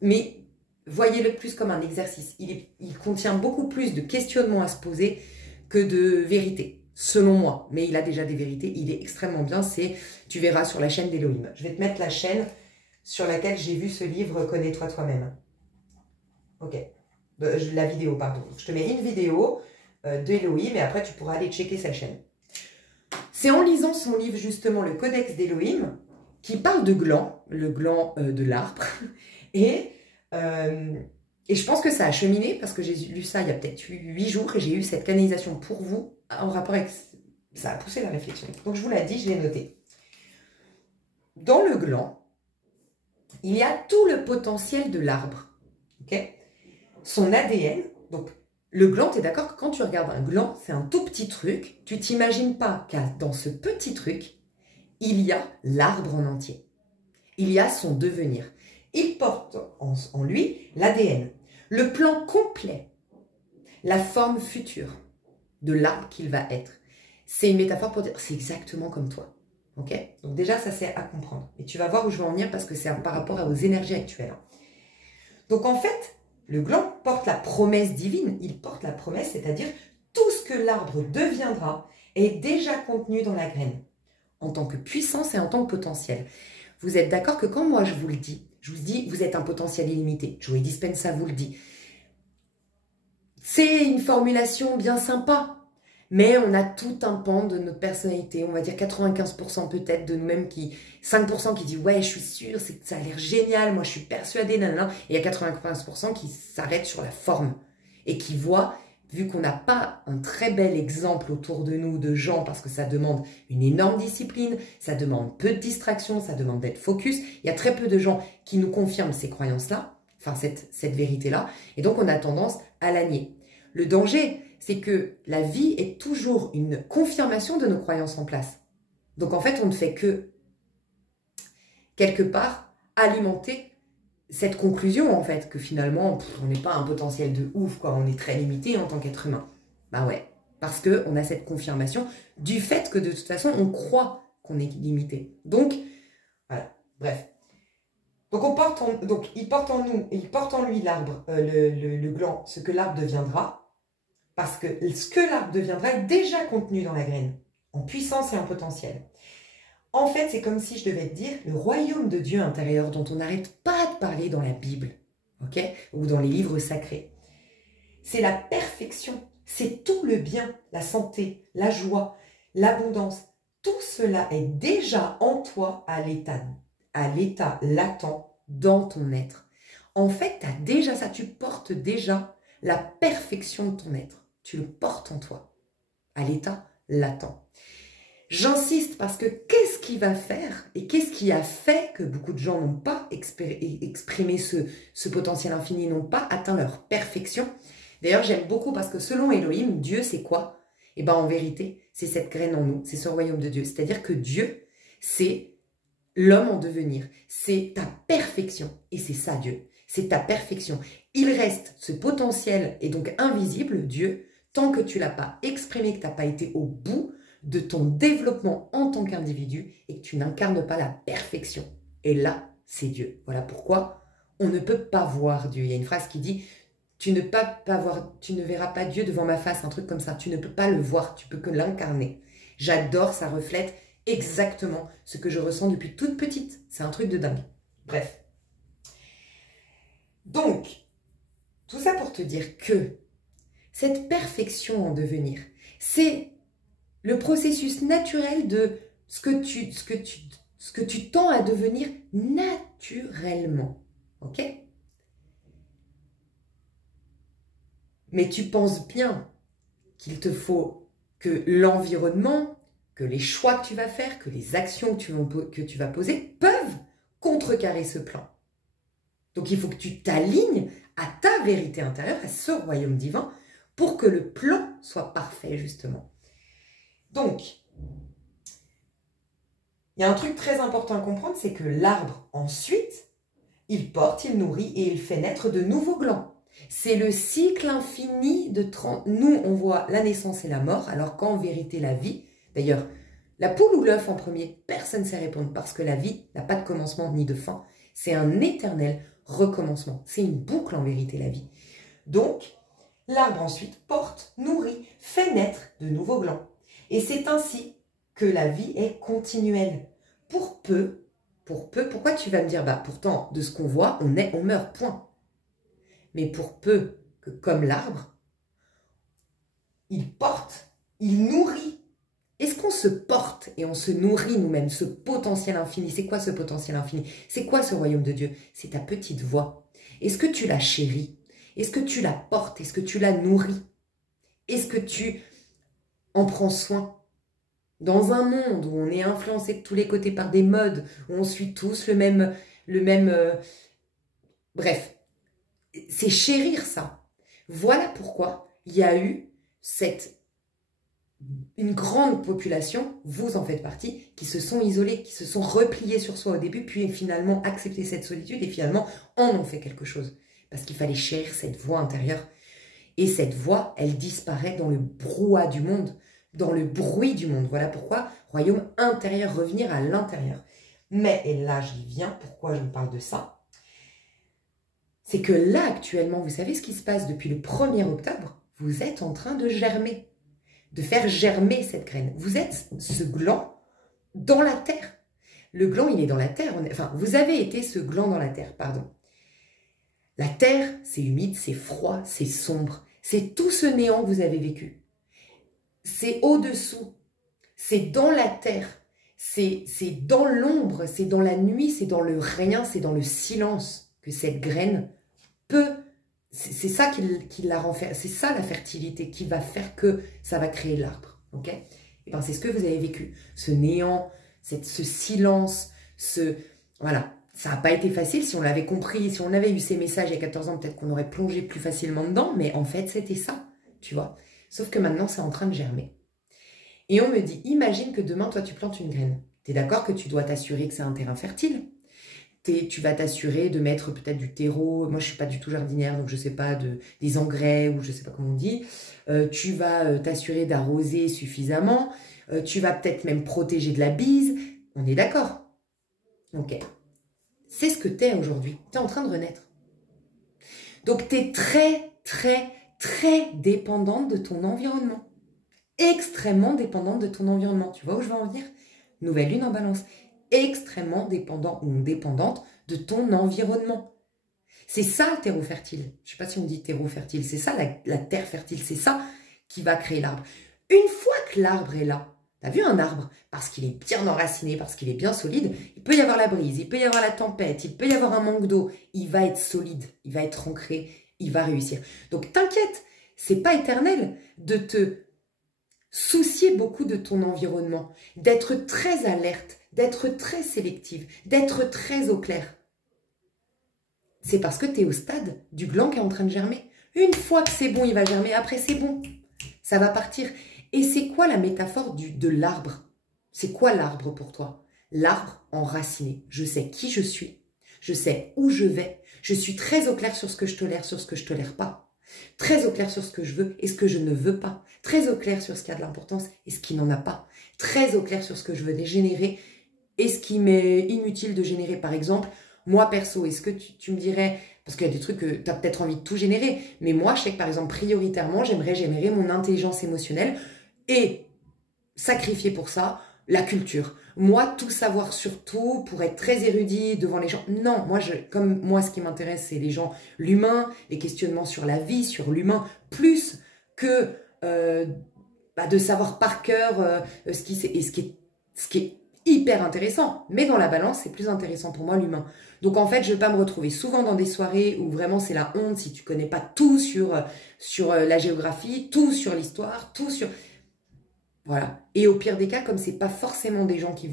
Mais voyez-le plus comme un exercice. Il contient beaucoup plus de questionnements à se poser que de vérités, selon moi. Mais il a déjà des vérités. Il est extrêmement bien. Tu verras sur la chaîne d'Elohim. Je vais te mettre la chaîne sur laquelle j'ai vu ce livre « Connais-toi toi-même ». Ok. La vidéo, pardon. Je te mets une vidéo d'Elohim et après tu pourras aller checker sa chaîne. C'est en lisant son livre justement, le Codex d'Elohim, qui parle de gland, le gland de l'arbre. Et je pense que ça a cheminé parce que j'ai lu ça il y a peut-être 8 jours et j'ai eu cette canalisation pour vous en rapport avec... Ça a poussé la réflexion. Donc je vous l'ai dit, je l'ai noté. Dans le gland, il y a tout le potentiel de l'arbre. Ok ? Son ADN, donc le gland, tu es d'accord que quand tu regardes un gland, c'est un tout petit truc, tu t'imagines pas qu'à dans ce petit truc, il y a l'arbre en entier. Il y a son devenir. Il porte en lui l'ADN, le plan complet, la forme future de l'arbre qu'il va être. C'est une métaphore pour dire, c'est exactement comme toi. Ok ? Donc déjà, ça c'est à comprendre. Et tu vas voir où je veux en venir parce que c'est par rapport aux énergies actuelles. Donc en fait, le gland porte la promesse divine. Il porte la promesse, c'est-à-dire tout ce que l'arbre deviendra est déjà contenu dans la graine, en tant que puissance et en tant que potentiel. Vous êtes d'accord que quand moi je vous le dis, je vous dis, vous êtes un potentiel illimité. Joe Dispenza vous le dit. C'est une formulation bien sympa, mais on a tout un pan de notre personnalité, on va dire 95% peut-être de nous-mêmes, 5% qui dit ouais je suis sûre, ça a l'air génial, moi je suis persuadée, nanana, et il y a 95% qui s'arrêtent sur la forme et qui voient, vu qu'on n'a pas un très bel exemple autour de nous de gens, parce que ça demande une énorme discipline, ça demande peu de distraction, ça demande d'être focus, il y a très peu de gens qui nous confirment ces croyances-là, enfin cette vérité-là, et donc on a tendance à la nier. Le danger, c'est que la vie est toujours une confirmation de nos croyances en place. Donc en fait, on ne fait que, quelque part, alimenter cette conclusion, en fait, que finalement, on n'est pas un potentiel de ouf, quoi. On est très limité en tant qu'être humain. Bah ouais, parce qu'on a cette confirmation du fait que de toute façon, on croit qu'on est limité. Donc, voilà, bref. Donc, il porte en nous, il porte en lui l'arbre, le gland, ce que l'arbre deviendra, parce que ce que l'arbre deviendra est déjà contenu dans la graine, en puissance et en potentiel. En fait, c'est comme si je devais te dire le royaume de Dieu intérieur dont on n'arrête pas de parler dans la Bible, ok, ou dans les livres sacrés. C'est la perfection, c'est tout le bien, la santé, la joie, l'abondance. Tout cela est déjà en toi à l'état latent dans ton être. En fait, tu as déjà ça, tu portes déjà la perfection de ton être. Tu le portes en toi, à l'état latent. J'insiste parce que qu'est-ce qui va faire et qu'est-ce qui a fait que beaucoup de gens n'ont pas exprimé ce potentiel infini, n'ont pas atteint leur perfection. D'ailleurs, j'aime beaucoup parce que selon Elohim, Dieu, c'est quoi? Eh bien, en vérité, c'est cette graine en nous, c'est ce royaume de Dieu. C'est-à-dire que Dieu, c'est l'homme en devenir, c'est ta perfection. Et c'est ça, Dieu, c'est ta perfection. Il reste ce potentiel, et donc invisible, Dieu, tant que tu ne l'as pas exprimé, que tu n'as pas été au bout de ton développement en tant qu'individu et que tu n'incarnes pas la perfection. Et là, c'est Dieu. Voilà pourquoi on ne peut pas voir Dieu. Il y a une phrase qui dit tu ne verras pas Dieu devant ma face, un truc comme ça. Tu ne peux pas le voir, tu peux que l'incarner. J'adore, ça reflète exactement ce que je ressens depuis toute petite. C'est un truc de dingue. Bref. Donc, tout ça pour te dire que cette perfection en devenir, c'est le processus naturel de ce que tu tends à devenir naturellement. Ok? Mais tu penses bien qu'il te faut que l'environnement, que les choix que tu vas faire, que les actions que tu vas poser peuvent contrecarrer ce plan. Donc il faut que tu t'alignes à ta vérité intérieure, à ce royaume divin, pour que le plan soit parfait, justement. Donc, il y a un truc très important à comprendre, c'est que l'arbre, ensuite, il porte, il nourrit et il fait naître de nouveaux glands. C'est le cycle infini de 30... Nous, on voit la naissance et la mort, alors qu'en vérité, la vie... D'ailleurs, la poule ou l'œuf en premier, personne ne sait répondre, parce que la vie n'a pas de commencement ni de fin. C'est un éternel recommencement. C'est une boucle, en vérité, la vie. Donc, l'arbre ensuite porte, nourrit, fait naître de nouveaux glands. Et c'est ainsi que la vie est continuelle. Pour peu, pourquoi tu vas me dire, bah pourtant, de ce qu'on voit, on meurt, point. Mais pour peu que, comme l'arbre, il porte, il nourrit. Est-ce qu'on se porte et on se nourrit nous-mêmes, ce potentiel infini? C'est quoi ce potentiel infini? C'est quoi ce royaume de Dieu? C'est ta petite voix. Est-ce que tu la chéris? Est-ce que tu la portes? Est-ce que tu la nourris? Est-ce que tu en prends soin? Dans un monde où on est influencé de tous les côtés par des modes, où on suit tous le même bref, c'est chérir ça. Voilà pourquoi il y a eu une grande population, vous en faites partie, qui se sont isolés, qui se sont repliés sur soi au début, puis finalement accepté cette solitude et finalement en ont fait quelque chose. Parce qu'il fallait chérir cette voix intérieure. Et cette voix, elle disparaît dans le brouhaha du monde, dans le bruit du monde. Voilà pourquoi, royaume intérieur, revenir à l'intérieur. Mais, et là j'y viens, pourquoi je me parle de ça? c'est que là, actuellement, vous savez ce qui se passe depuis le 1er octobre? Vous êtes en train de germer, de faire germer cette graine. Vous êtes ce gland dans la terre. Le gland, il est dans la terre. Enfin, vous avez été ce gland dans la terre, pardon. La terre, c'est humide, c'est froid, c'est sombre. C'est tout ce néant que vous avez vécu. C'est au-dessous. C'est dans la terre. C'est dans l'ombre, c'est dans la nuit, c'est dans le rien, c'est dans le silence que cette graine peut... C'est ça qui la rend... C'est ça la fertilité qui va faire que ça va créer l'arbre. Ok? Et ben c'est ce que vous avez vécu. Ce néant, ce silence, voilà. Ça n'a pas été facile. Si on l'avait compris, si on avait eu ces messages il y a 14 ans, peut-être qu'on aurait plongé plus facilement dedans. Mais en fait, c'était ça, tu vois. Sauf que maintenant, c'est en train de germer. Et on me dit, imagine que demain, toi, tu plantes une graine. Tu es d'accord que tu dois t'assurer que c'est un terrain fertile. Tu vas t'assurer de mettre peut-être du terreau. Moi, je ne suis pas du tout jardinière, donc je ne sais pas, des engrais ou je ne sais pas comment on dit. Tu vas t'assurer d'arroser suffisamment. Tu vas peut-être même protéger de la bise. On est d'accord? Ok. C'est ce que tu es aujourd'hui. Tu es en train de renaître. Donc, tu es très, très, très dépendante de ton environnement. Extrêmement dépendante de ton environnement. Tu vois où je veux en venir? Nouvelle lune en balance. Extrêmement dépendant ou dépendante de ton environnement. C'est ça le terreau fertile. Je ne sais pas si on dit terreau fertile. C'est ça la terre fertile. C'est ça qui va créer l'arbre. Une fois que l'arbre est là, tu as vu un arbre? Parce qu'il est bien enraciné, parce qu'il est bien solide, il peut y avoir la brise, il peut y avoir la tempête, il peut y avoir un manque d'eau. Il va être solide, il va être ancré, il va réussir. Donc t'inquiète, c'est pas éternel de te soucier beaucoup de ton environnement, d'être très alerte, d'être très sélective, d'être très au clair. C'est parce que tu es au stade du gland qui est en train de germer. Une fois que c'est bon, il va germer, après c'est bon, ça va partir. Et c'est quoi la métaphore de l'arbre? C'est quoi l'arbre pour toi? L'arbre enraciné. Je sais qui je suis, je sais où je vais, je suis très au clair sur ce que je tolère, sur ce que je tolère pas. Très au clair sur ce que je veux et ce que je ne veux pas. Très au clair sur ce qui a de l'importance et ce qui n'en a pas. Très au clair sur ce que je veux générer et ce qui m'est inutile de générer. Par exemple, moi perso, est-ce que tu me dirais, parce qu'il y a des trucs que tu as peut-être envie de tout générer, mais moi je sais que par exemple prioritairement, j'aimerais générer mon intelligence émotionnelle et sacrifier pour ça la culture. Moi, tout savoir sur tout, pour être très érudit devant les gens. Non, comme moi, ce qui m'intéresse, c'est les gens, l'humain, les questionnements sur la vie, sur l'humain, plus que de savoir par cœur ce qui est hyper intéressant. Mais dans la balance, c'est plus intéressant pour moi, l'humain. Donc en fait, je ne vais pas me retrouver souvent dans des soirées où vraiment c'est la honte si tu connais pas tout sur la géographie, tout sur l'histoire, tout sur... Voilà. Et au pire des cas, comme c'est pas forcément des gens qui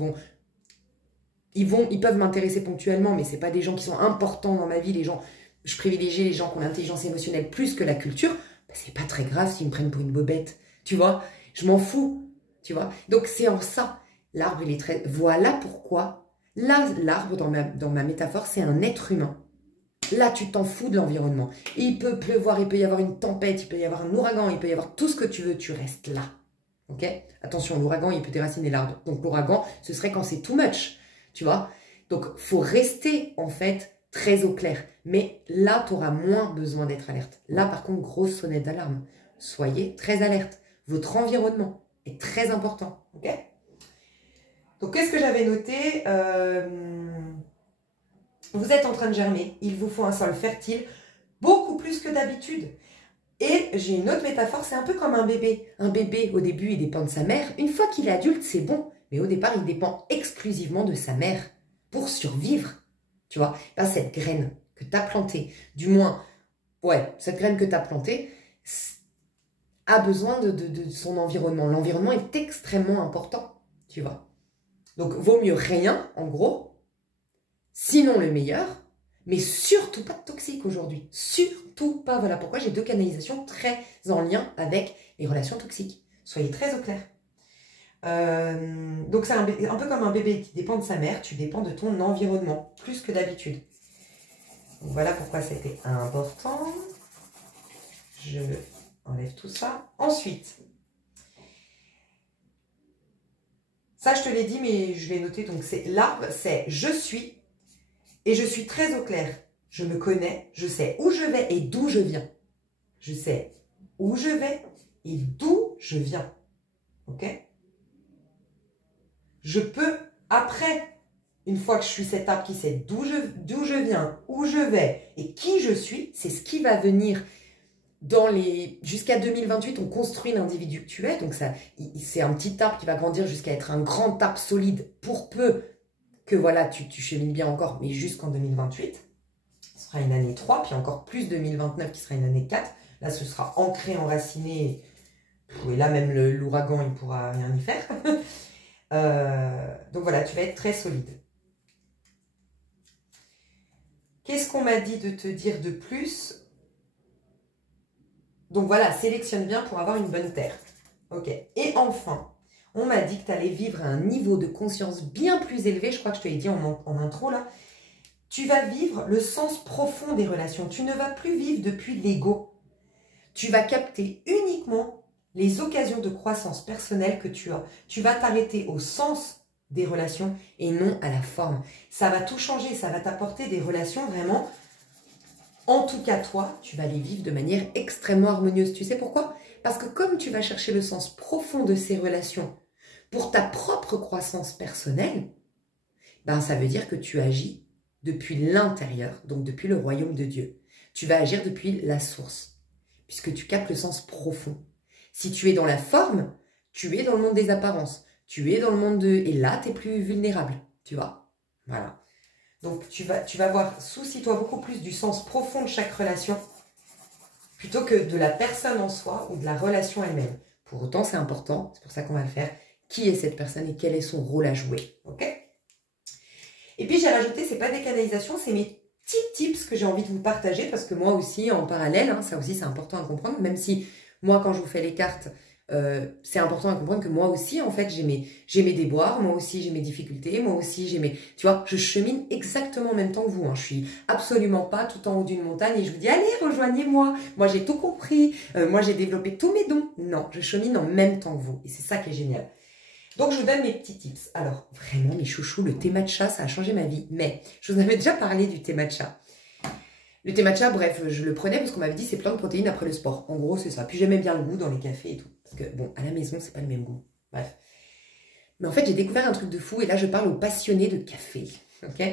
ils peuvent m'intéresser ponctuellement, mais c'est pas des gens qui sont importants dans ma vie. Je privilégie les gens qui ont l'intelligence émotionnelle plus que la culture. Ben, c'est pas très grave s'ils me prennent pour une bobette. Tu vois? Je m'en fous. Tu vois? Donc c'est en ça. L'arbre, il est très... Voilà pourquoi. Là, l'arbre, dans ma métaphore, c'est un être humain. Là, tu t'en fous de l'environnement. Il peut pleuvoir, il peut y avoir une tempête, il peut y avoir un ouragan, il peut y avoir tout ce que tu veux. Tu restes là. Ok? Attention, l'ouragan, il peut déraciner l'arbre. Donc l'ouragan, ce serait quand c'est too much, tu vois? Donc, faut rester, en fait, très au clair. Mais là, tu auras moins besoin d'être alerte. Là, par contre, grosse sonnette d'alarme. Soyez très alerte. Votre environnement est très important. Ok? Donc, qu'est-ce que j'avais noté? Vous êtes en train de germer. Il vous faut un sol fertile, beaucoup plus que d'habitude. Et j'ai une autre métaphore, c'est un peu comme un bébé. Un bébé, au début, il dépend de sa mère. Une fois qu'il est adulte, c'est bon. Mais au départ, il dépend exclusivement de sa mère pour survivre. Tu vois, ben, cette graine que tu as plantée, du moins, ouais, cette graine que tu as plantée, a besoin de son environnement. L'environnement est extrêmement important, tu vois. Donc, vaut mieux rien, en gros, sinon le meilleur, mais surtout pas de toxique aujourd'hui. Surtout pas. Voilà pourquoi j'ai 2 canalisations très en lien avec les relations toxiques. Soyez très au clair. Donc c'est un peu comme un bébé qui dépend de sa mère. Tu dépends de ton environnement, plus que d'habitude. Voilà pourquoi c'était important. Je enlève tout ça. Ensuite, ça je te l'ai dit, mais je l'ai noté. Donc c'est l'arbre, c'est je suis. Et je suis très au clair Je me connais, je sais où je vais et d'où je viens. Je sais où je vais et d'où je viens. Ok? Je peux, après, une fois que je suis cet arbre qui sait d'où je viens, où je vais et qui je suis, c'est ce qui va venir jusqu'à 2028, on construit l'individu que tu es. Donc c'est un petit arbre qui va grandir jusqu'à être un grand arbre solide pour peu que voilà, tu chemines bien encore, mais jusqu'en 2028. Ce sera une année 3, puis encore plus 2029 qui sera une année 4. Là, ce sera ancré, enraciné. Et là, même l'ouragan, il ne pourra rien y faire. Donc voilà, tu vas être très solide. Qu'est-ce qu'on m'a dit de te dire de plus? Donc voilà, sélectionne bien pour avoir une bonne terre. Ok. Et enfin, on m'a dit que tu allais vivre à un niveau de conscience bien plus élevé. Je crois que je te l'ai dit en intro là. Tu vas vivre le sens profond des relations. Tu ne vas plus vivre depuis l'ego. Tu vas capter uniquement les occasions de croissance personnelle que tu as. Tu vas t'arrêter au sens des relations et non à la forme. Ça va tout changer. Ça va t'apporter des relations vraiment... En tout cas, toi, tu vas les vivre de manière extrêmement harmonieuse. Tu sais pourquoi? Parce que comme tu vas chercher le sens profond de ces relations pour ta propre croissance personnelle, ben ça veut dire que tu agis depuis l'intérieur, donc depuis le royaume de Dieu. Tu vas agir depuis la source, puisque tu captes le sens profond. Si tu es dans la forme, tu es dans le monde des apparences. Tu es dans le monde de... Et là, tu es plus vulnérable, tu vois. Voilà. Donc, tu vas voir, soucie-toi beaucoup plus du sens profond de chaque relation plutôt que de la personne en soi ou de la relation elle-même. Pour autant, c'est important, c'est pour ça qu'on va le faire. Qui est cette personne et quel est son rôle à jouer, ok? Et puis, j'ai rajouté, c'est pas des canalisations, c'est mes petits tips que j'ai envie de vous partager parce que moi aussi, en parallèle, hein, ça aussi, c'est important à comprendre, même si moi, quand je vous fais les cartes, c'est important à comprendre que moi aussi, en fait, j'ai mes déboires, moi aussi, j'ai mes difficultés, moi aussi, j'ai mes... Tu vois, je chemine exactement en même temps que vous. Hein. Je suis absolument pas tout en haut d'une montagne et je vous dis, allez, rejoignez-moi. Moi, j'ai tout compris. Moi, j'ai développé tous mes dons. Non, je chemine en même temps que vous. Et c'est ça qui est génial. Donc, je vous donne mes petits tips. Alors, vraiment, mes chouchous, le thé matcha, ça a changé ma vie. Mais, je vous avais déjà parlé du thé matcha. Le thé matcha, bref, je le prenais parce qu'on m'avait dit c'est plein de protéines après le sport. En gros, c'est ça. Puis j'aimais bien le goût dans les cafés et tout. Parce que, bon, à la maison, c'est pas le même goût. Bref. Mais en fait, j'ai découvert un truc de fou et là, je parle aux passionnés de café. Ok?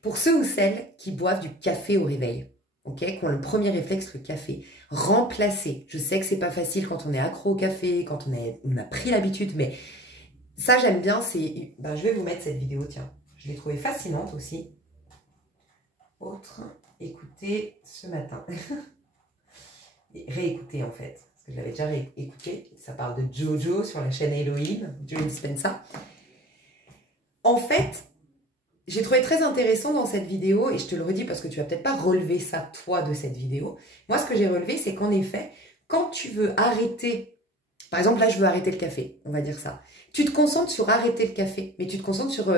Pour ceux ou celles qui boivent du café au réveil, ok? Qui ont le premier réflexe, le café. Remplacer. Je sais que c'est pas facile quand on est accro au café, quand on a pris l'habitude, mais ça, j'aime bien. C'est. Ben, je vais vous mettre cette vidéo, tiens. Je l'ai trouvée fascinante aussi. Autre. Écoutez ce matin. Et réécouter en fait, parce que je l'avais déjà réécouté. Ça parle de Jojo sur la chaîne Elohim, Joe Dispenza. En fait, j'ai trouvé très intéressant dans cette vidéo, et je te le redis parce que tu vas peut-être pas relever ça toi de cette vidéo. Moi, ce que j'ai relevé, c'est qu'en effet, quand tu veux arrêter, par exemple là, je veux arrêter le café, on va dire ça. Tu te concentres sur arrêter le café, mais tu te concentres sur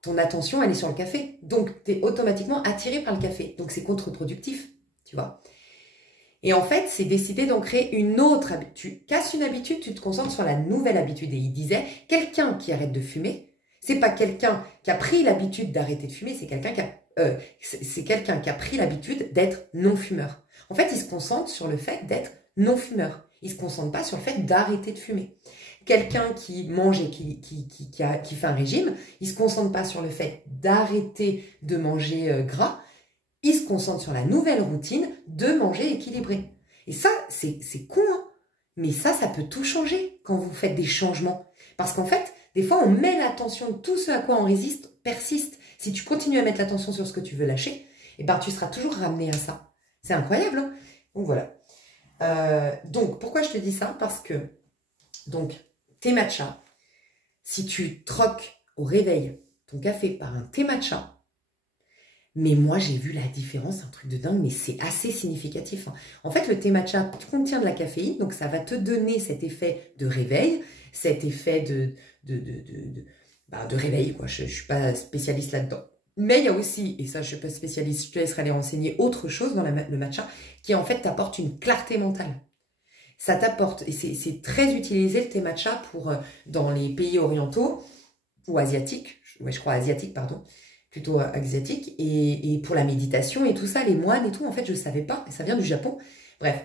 ton attention, elle est sur le café. Donc, tu es automatiquement attiré par le café. Donc, c'est contre-productif, tu vois. Et en fait, c'est décider d'en créer une autre habitude. Tu casses une habitude, tu te concentres sur la nouvelle habitude. Et il disait, quelqu'un qui arrête de fumer, c'est pas quelqu'un qui a pris l'habitude d'arrêter de fumer, c'est quelqu'un qui a pris l'habitude d'être non-fumeur. En fait, il se concentre sur le fait d'être non-fumeur. Il se concentre pas sur le fait d'arrêter de fumer. Quelqu'un qui mange et qui fait un régime, il se concentre pas sur le fait d'arrêter de manger gras, il se concentre sur la nouvelle routine de manger équilibré. Et ça, c'est con, hein, mais ça peut tout changer quand vous faites des changements. Parce qu'en fait, des fois, on met l'attention, tout ce à quoi on résiste persiste. Si tu continues à mettre l'attention sur ce que tu veux lâcher, eh ben, tu seras toujours ramené à ça. C'est incroyable, hein? Donc voilà. Donc, pourquoi je te dis ça? Parce que, donc, thé matcha, si tu troques au réveil ton café par un thé matcha, mais moi j'ai vu la différence, un truc de dingue, mais c'est assez significatif. Hein. En fait, le thé matcha contient de la caféine, donc ça va te donner cet effet de réveil, cet effet de réveil, quoi. Je ne suis pas spécialiste là-dedans. Mais il y a aussi, et ça je ne suis pas spécialiste, je te laisserai aller renseigner autre chose dans le matcha, qui en fait t'apporte une clarté mentale. Ça t'apporte, et c'est très utilisé le thé matcha dans les pays orientaux, ou asiatiques, ouais, je crois asiatiques, pardon, plutôt asiatique, et pour la méditation et tout ça, les moines et tout, en fait, je ne savais pas, et ça vient du Japon. Bref,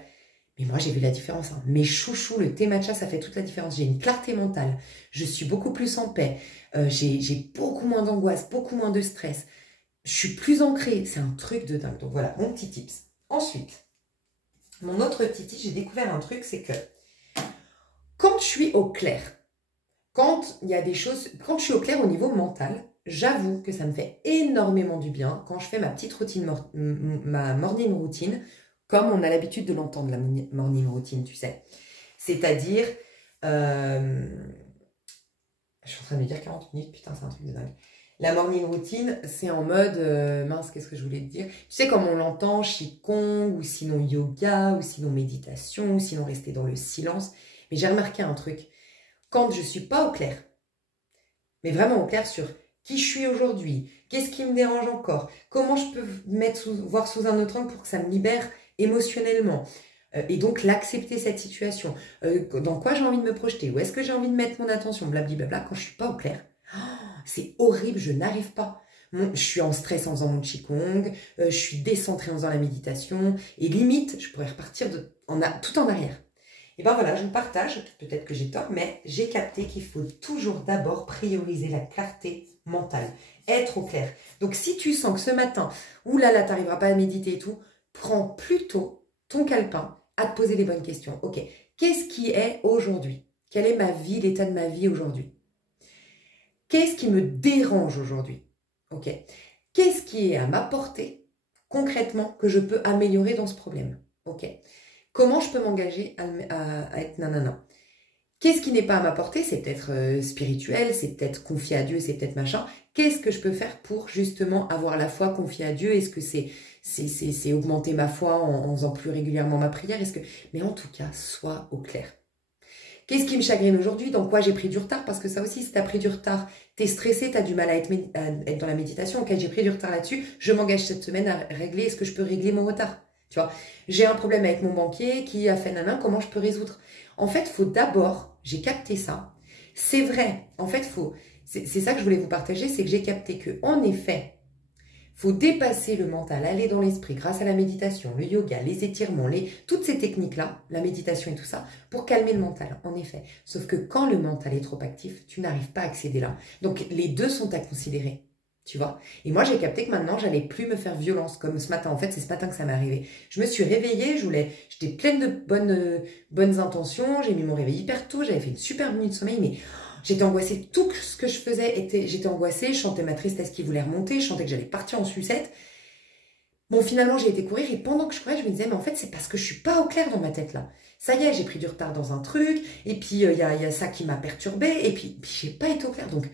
mais moi, j'ai vu la différence. Hein. Mes chouchous, le thé matcha, ça fait toute la différence. J'ai une clarté mentale, je suis beaucoup plus en paix, j'ai beaucoup moins d'angoisse, beaucoup moins de stress, je suis plus ancrée, c'est un truc de dingue. Donc voilà, mon petit tips. Ensuite, mon autre petit tips, j'ai découvert un truc, c'est que quand je suis au clair, quand il y a des choses, quand je suis au clair au niveau mental, j'avoue que ça me fait énormément du bien quand je fais ma petite routine, ma morning routine, comme on a l'habitude de l'entendre, la morning routine, tu sais. C'est-à-dire, je suis en train de me dire 40 minutes, putain, c'est un truc de dingue. La morning routine, c'est en mode, mince, qu'est-ce que je voulais te dire? Tu sais, comme on l'entend, Qigong, ou sinon yoga, ou sinon méditation, ou sinon rester dans le silence. Mais j'ai remarqué un truc. Quand je ne suis pas au clair, mais vraiment au clair sur qui je suis aujourd'hui, qu'est-ce qui me dérange encore, comment je peux voir sous un autre angle pour que ça me libère émotionnellement, et donc l'accepter cette situation, dans quoi j'ai envie de me projeter, où est-ce que j'ai envie de mettre mon attention, blablabla, quand je ne suis pas au clair, c'est horrible, je n'arrive pas. Je suis en stress en faisant mon Qigong, je suis décentrée en faisant la méditation, et limite, je pourrais repartir tout en arrière. Et ben voilà, je vous partage, peut-être que j'ai tort, mais j'ai capté qu'il faut toujours d'abord prioriser la clarté mentale, être au clair. Donc si tu sens que ce matin, oulala, tu n'arriveras pas à méditer et tout, prends plutôt ton calepin à te poser les bonnes questions. Ok, qu'est-ce qui est aujourd'hui? Quelle est ma vie, l'état de ma vie aujourd'hui? Qu'est-ce qui me dérange aujourd'hui? Ok, qu'est-ce qui est à ma portée, concrètement, que je peux améliorer dans ce problème? Ok. Comment je peux m'engager à être nanana? Qu'est-ce qui n'est pas à ma portée? C'est peut-être spirituel, c'est peut-être confier à Dieu, c'est peut-être machin. Qu'est-ce que je peux faire pour justement avoir la foi, confier à Dieu? Est-ce que c'est augmenter ma foi en faisant plus régulièrement ma prière? Mais en tout cas, sois au clair. Qu'est-ce qui me chagrine aujourd'hui? Dans quoi j'ai pris du retard? Parce que ça aussi, si tu as pris du retard, tu es stressé, tu as du mal à être dans la méditation. Ok, j'ai pris du retard là-dessus, je m'engage cette semaine à régler. Est-ce que je peux régler mon retard? Tu vois, j'ai un problème avec mon banquier qui a fait nanan, comment je peux résoudre? En fait, il faut d'abord, j'ai capté ça, c'est vrai, en fait, c'est ça que je voulais vous partager, c'est que j'ai capté que, en effet, il faut dépasser le mental, aller dans l'esprit grâce à la méditation, le yoga, les étirements, toutes ces techniques-là, la méditation et tout ça, pour calmer le mental, en effet. Sauf que quand le mental est trop actif, tu n'arrives pas à accéder là. Donc, les deux sont à considérer. Tu vois? Et moi, j'ai capté que maintenant, j'allais plus me faire violence, comme ce matin. En fait, c'est ce matin que ça m'est arrivé. Je me suis réveillée, j'étais pleine de bonnes intentions, j'ai mis mon réveil hyper tôt, j'avais fait une super nuit de sommeil, mais j'étais angoissée. Tout ce que je faisais, j'étais angoissée, je chantais ma tristesse qui voulait remonter, je chantais que j'allais partir en sucette. Bon, finalement, j'ai été courir et pendant que je courais, je me disais, mais en fait, c'est parce que je suis pas au clair dans ma tête, là. Ça y est, j'ai pris du retard dans un truc, et puis il y a ça qui m'a perturbée, et puis j'ai pas été au clair. Donc,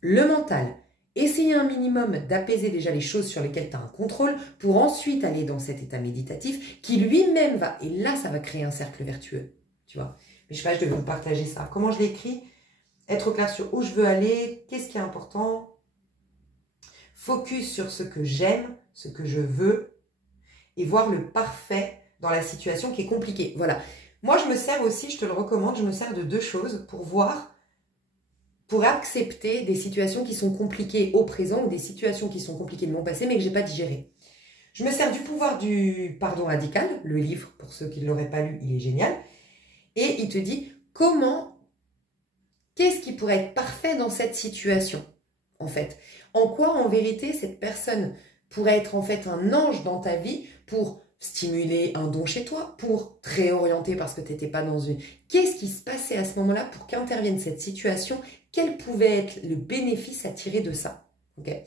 le mental... Essayez un minimum d'apaiser déjà les choses sur lesquelles tu as un contrôle pour ensuite aller dans cet état méditatif qui lui-même va, et là ça va créer un cercle vertueux, tu vois. Mais je sais pas, je devais vous partager ça. Comment je l'ai écrit? Être au clair sur où je veux aller, qu'est-ce qui est important, focus sur ce que j'aime, ce que je veux, et voir le parfait dans la situation qui est compliquée. Voilà. Moi je me sers aussi, je te le recommande, je me sers de deux choses pour voir... pour accepter des situations qui sont compliquées au présent ou des situations qui sont compliquées de mon passé mais que je n'ai pas digérées. Je me sers du pouvoir du pardon radical, le livre, pour ceux qui ne l'auraient pas lu, il est génial, et il te dit qu'est-ce qui pourrait être parfait dans cette situation, en fait. En quoi, en vérité, cette personne pourrait être en fait un ange dans ta vie pour stimuler un don chez toi, pour te réorienter parce que tu n'étais pas dans une... Qu'est-ce qui se passait à ce moment-là pour qu'intervienne cette situation? Quel pouvait être le bénéfice à tirer de ça? Okay.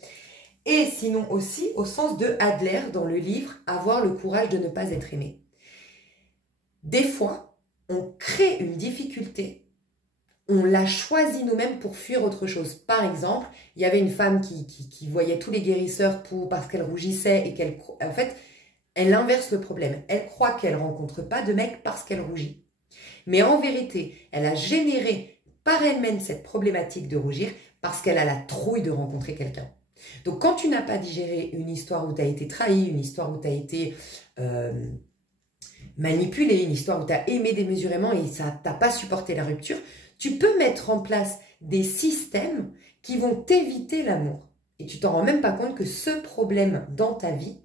Et sinon aussi, au sens de Adler dans le livre « Avoir le courage de ne pas être aimé ». Des fois, on crée une difficulté, on l'a choisie nous-mêmes pour fuir autre chose. Par exemple, il y avait une femme qui voyait tous les guérisseurs parce qu'elle rougissait et qu'elle... En fait, elle inverse le problème. Elle croit qu'elle ne rencontre pas de mec parce qu'elle rougit. Mais en vérité, elle a généré par elle-même cette problématique de rougir parce qu'elle a la trouille de rencontrer quelqu'un. Donc quand tu n'as pas digéré une histoire où tu as été trahi, une histoire où tu as été manipulé, une histoire où tu as aimé démesurément et ça t'a pas supporté la rupture, tu peux mettre en place des systèmes qui vont t'éviter l'amour. Et tu t'en rends même pas compte que ce problème dans ta vie,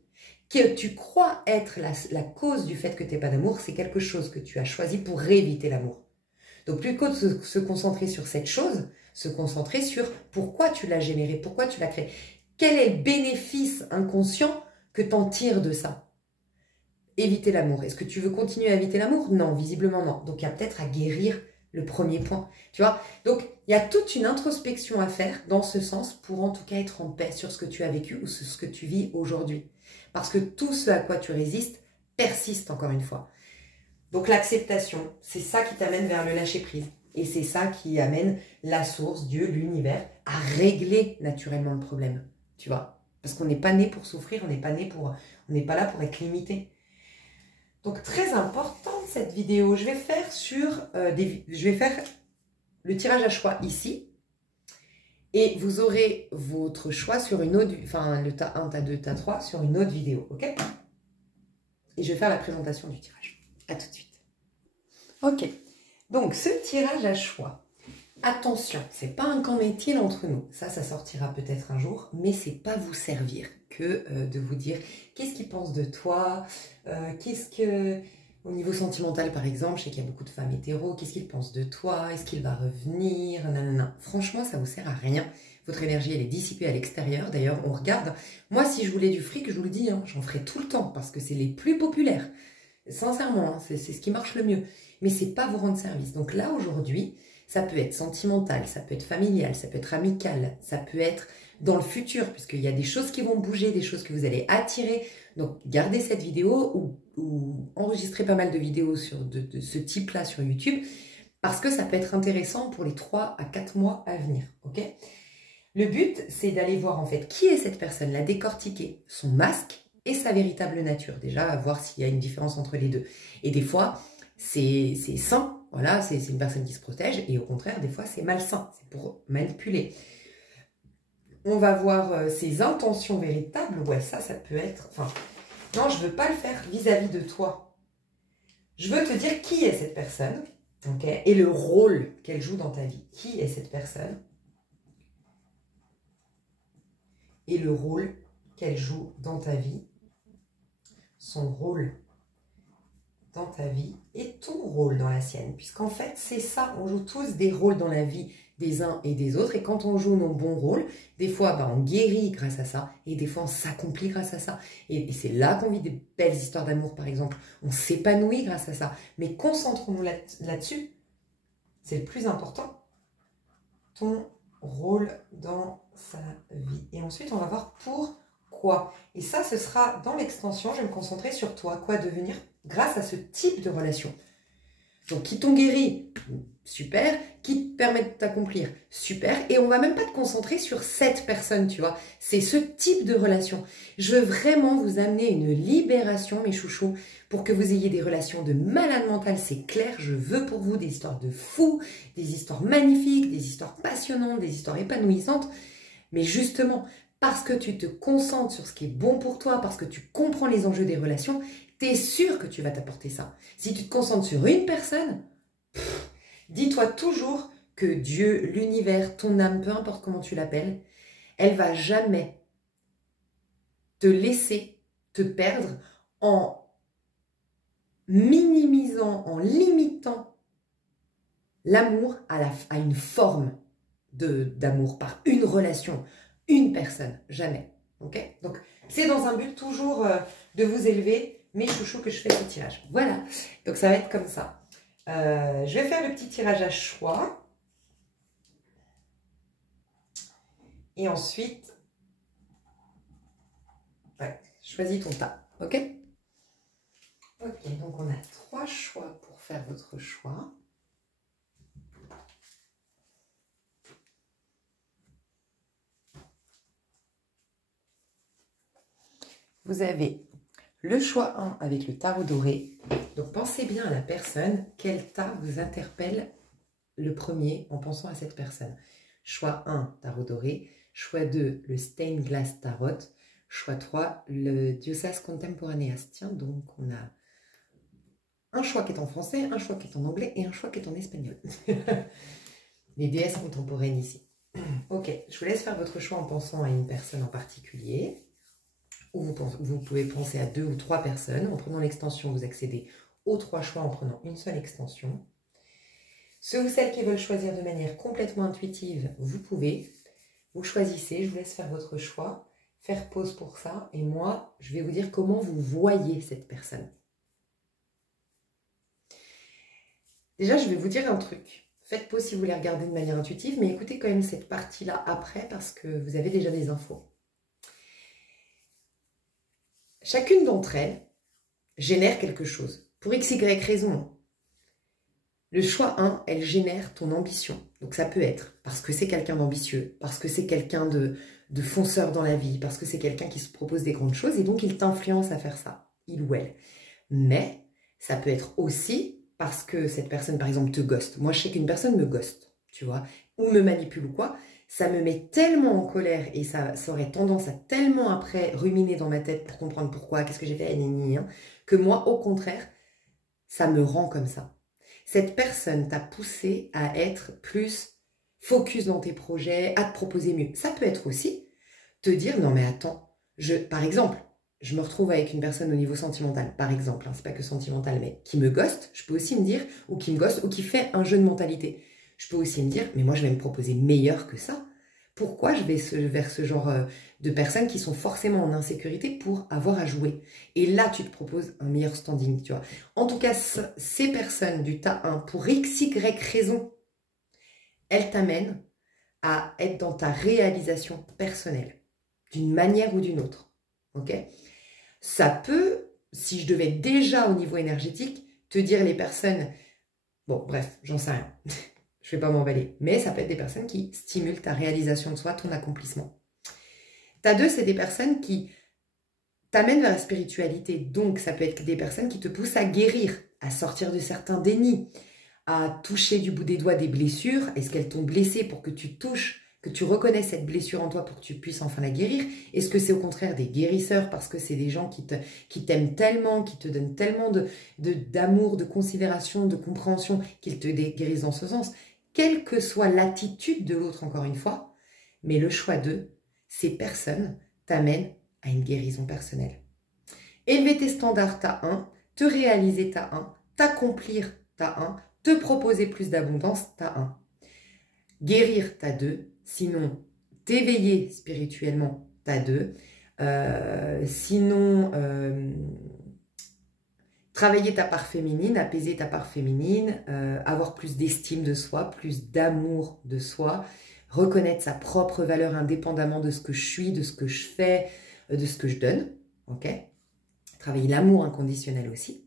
que tu crois être la cause du fait que tu n'aies pas d'amour, c'est quelque chose que tu as choisi pour éviter l'amour. Donc, plutôt que de se concentrer sur cette chose, se concentrer sur pourquoi tu l'as généré, pourquoi tu l'as créé. Quel est le bénéfice inconscient que tu en tires de ça? Éviter l'amour. Est-ce que tu veux continuer à éviter l'amour? Non, visiblement non. Donc, il y a peut-être à guérir le premier point. Tu vois? Donc, il y a toute une introspection à faire dans ce sens pour en tout cas être en paix sur ce que tu as vécu ou sur ce que tu vis aujourd'hui. Parce que tout ce à quoi tu résistes persiste encore une fois. Donc l'acceptation, c'est ça qui t'amène vers le lâcher-prise. Et c'est ça qui amène la source, Dieu, l'univers, à régler naturellement le problème. Tu vois? Parce qu'on n'est pas né pour souffrir, on n'est pas là pour être limité. Donc très importante cette vidéo. Je vais faire le tirage à choix ici. Et vous aurez votre choix sur une autre, enfin le tas 1, tas 2, tas 3 sur une autre vidéo, ok? Et je vais faire la présentation du tirage. À tout de suite. Ok, donc ce tirage à choix, attention, c'est pas un qu'en est-il entre nous. Ça sortira peut-être un jour, mais c'est pas vous servir que de vous dire qu'est-ce qu'il pense de toi, au niveau sentimental par exemple, je sais qu'il y a beaucoup de femmes hétéros, qu'est-ce qu'il pense de toi, est-ce qu'il va revenir, nanana. Franchement, ça vous sert à rien. Votre énergie, elle est dissipée à l'extérieur. D'ailleurs, on regarde. Moi, si je voulais du fric, je vous le dis, hein, j'en ferais tout le temps parce que c'est les plus populaires. Sincèrement, hein, c'est ce qui marche le mieux. Mais c'est pas vous rendre service. Donc là, aujourd'hui, ça peut être sentimental, ça peut être familial, ça peut être amical, ça peut être dans le futur, puisqu'il y a des choses qui vont bouger, des choses que vous allez attirer. Donc, gardez cette vidéo ou enregistrez pas mal de vidéos de ce type-là sur YouTube, parce que ça peut être intéressant pour les 3 à 4 mois à venir, ok? Le but, c'est d'aller voir en fait qui est cette personne, la décortiquer, son masque et sa véritable nature. Déjà, voir s'il y a une différence entre les deux. Et des fois, c'est sain, voilà, c'est une personne qui se protège, et au contraire, des fois, c'est malsain, c'est pour manipuler. On va voir ses intentions véritables. Ouais, ça peut être... Enfin, non, je ne veux pas le faire vis-à-vis de toi. Je veux te dire qui est cette personne, ok, et le rôle qu'elle joue dans ta vie. Qui est cette personne et le rôle qu'elle joue dans ta vie, son rôle dans ta vie et ton rôle dans la sienne. Puisqu'en fait, c'est ça, on joue tous des rôles dans la vie des uns et des autres. Et quand on joue nos bons rôles, des fois, on guérit grâce à ça. Et des fois, on s'accomplit grâce à ça. Et c'est là qu'on vit des belles histoires d'amour, par exemple. On s'épanouit grâce à ça. Mais concentrons-nous là-dessus. C'est le plus important. Ton rôle dans sa vie. Et ensuite, on va voir pourquoi. Et ça, ce sera dans l'extension. Je vais me concentrer sur toi. Quoi devenir grâce à ce type de relation. Donc, qui t'ont guéri, super. Qui te permettent de t'accomplir, super. Et on va même pas te concentrer sur cette personne, tu vois. C'est ce type de relation. Je veux vraiment vous amener une libération, mes chouchous, pour que vous ayez des relations de malade mental, c'est clair. Je veux pour vous des histoires de fous, des histoires magnifiques, des histoires passionnantes, des histoires épanouissantes. Mais justement, parce que tu te concentres sur ce qui est bon pour toi, parce que tu comprends les enjeux des relations, tu es sûr que tu vas t'apporter ça. Si tu te concentres sur une personne, dis-toi toujours que Dieu, l'univers, ton âme, peu importe comment tu l'appelles, elle va jamais te laisser te perdre en minimisant, en limitant l'amour à une forme d'amour par une relation, une personne, jamais. Ok? Donc, c'est dans un but toujours de vous élever, mes chouchous, que je fais ce tirage. Voilà, donc ça va être comme ça. Je vais faire le petit tirage à choix. Et ensuite, ouais, choisis ton tas, ok? Ok, donc on a 3 choix pour faire votre choix. Vous avez le choix 1 avec le tarot doré. Donc pensez bien à la personne, quel tas vous interpelle le premier en pensant à cette personne. Choix 1, tarot doré. Choix 2, le Stained Glass Tarot. Choix 3, le Diosas Contemporaneas. Tiens, donc on a un choix qui est en français, un choix qui est en anglais et un choix qui est en espagnol. Les déesses contemporaines ici. Ok, je vous laisse faire votre choix en pensant à une personne en particulier. Ou vous pouvez penser à 2 ou 3 personnes. En prenant l'extension, vous accédez aux 3 choix en prenant une seule extension. Ceux ou celles qui veulent choisir de manière complètement intuitive, vous pouvez. Vous choisissez, je vous laisse faire votre choix, faire pause pour ça. Et moi, je vais vous dire comment vous voyez cette personne. Déjà, je vais vous dire un truc. Faites pause si vous voulez regarder de manière intuitive, mais écoutez quand même cette partie-là après parce que vous avez déjà des infos. Chacune d'entre elles génère quelque chose. Pour x, y raison. Le choix 1, elle génère ton ambition. Donc ça peut être parce que c'est quelqu'un d'ambitieux, parce que c'est quelqu'un de fonceur dans la vie, parce que c'est quelqu'un qui se propose des grandes choses et donc il t'influence à faire ça, il ou elle. Mais ça peut être aussi parce que cette personne, par exemple, te ghoste. Moi, je sais qu'une personne me ghoste, tu vois, ou me manipule ou quoi. Ça me met tellement en colère et ça aurait tendance à tellement après ruminer dans ma tête pour comprendre pourquoi, qu'est-ce que j'ai fait, que moi, au contraire, ça me rend comme ça. Cette personne t'a poussé à être plus focus dans tes projets, à te proposer mieux. Ça peut être aussi te dire, non mais attends, par exemple, je me retrouve avec une personne au niveau sentimental, par exemple, hein, c'est pas que sentimental, mais qui me ghoste, je peux aussi me dire, ou qui me ghoste, ou qui fait un jeu de mentalité. Je peux aussi me dire, mais moi je vais me proposer meilleur que ça. Pourquoi je vais vers ce genre de personnes qui sont forcément en insécurité pour avoir à jouer? Et là, tu te proposes un meilleur standing, tu vois. En tout cas, ces personnes du tas 1, pour x, y raison, elles t'amènent à être dans ta réalisation personnelle, d'une manière ou d'une autre. Ok? Ça peut, si je devais déjà au niveau énergétique, te dire les personnes, bon bref, j'en sais rien, je ne vais pas m'emballer, mais ça peut être des personnes qui stimulent ta réalisation de soi, ton accomplissement. Ta 2, c'est des personnes qui t'amènent vers la spiritualité, donc ça peut être des personnes qui te poussent à guérir, à sortir de certains dénis, à toucher du bout des doigts des blessures. Est-ce qu'elles t'ont blessé pour que tu touches, que tu reconnaisses cette blessure en toi pour que tu puisses enfin la guérir? Est-ce que c'est au contraire des guérisseurs parce que c'est des gens qui t'aiment tellement, qui te donnent tellement d'amour, de considération, de compréhension qu'ils te guérissent dans ce sens? Quelle que soit l'attitude de l'autre, encore une fois, mais le choix d'eux, ces personnes t'amènent à une guérison personnelle. Élever tes standards, t'as 1, te réaliser, t'as 1, t'accomplir, t'as 1, te proposer plus d'abondance, t'as 1. Guérir, t'as 2. Sinon, t'éveiller spirituellement, t'as 2. Sinon, travailler ta part féminine, apaiser ta part féminine, avoir plus d'estime de soi, plus d'amour de soi, reconnaître sa propre valeur indépendamment de ce que je suis, de ce que je fais, de ce que je donne. Ok? Travailler l'amour inconditionnel aussi.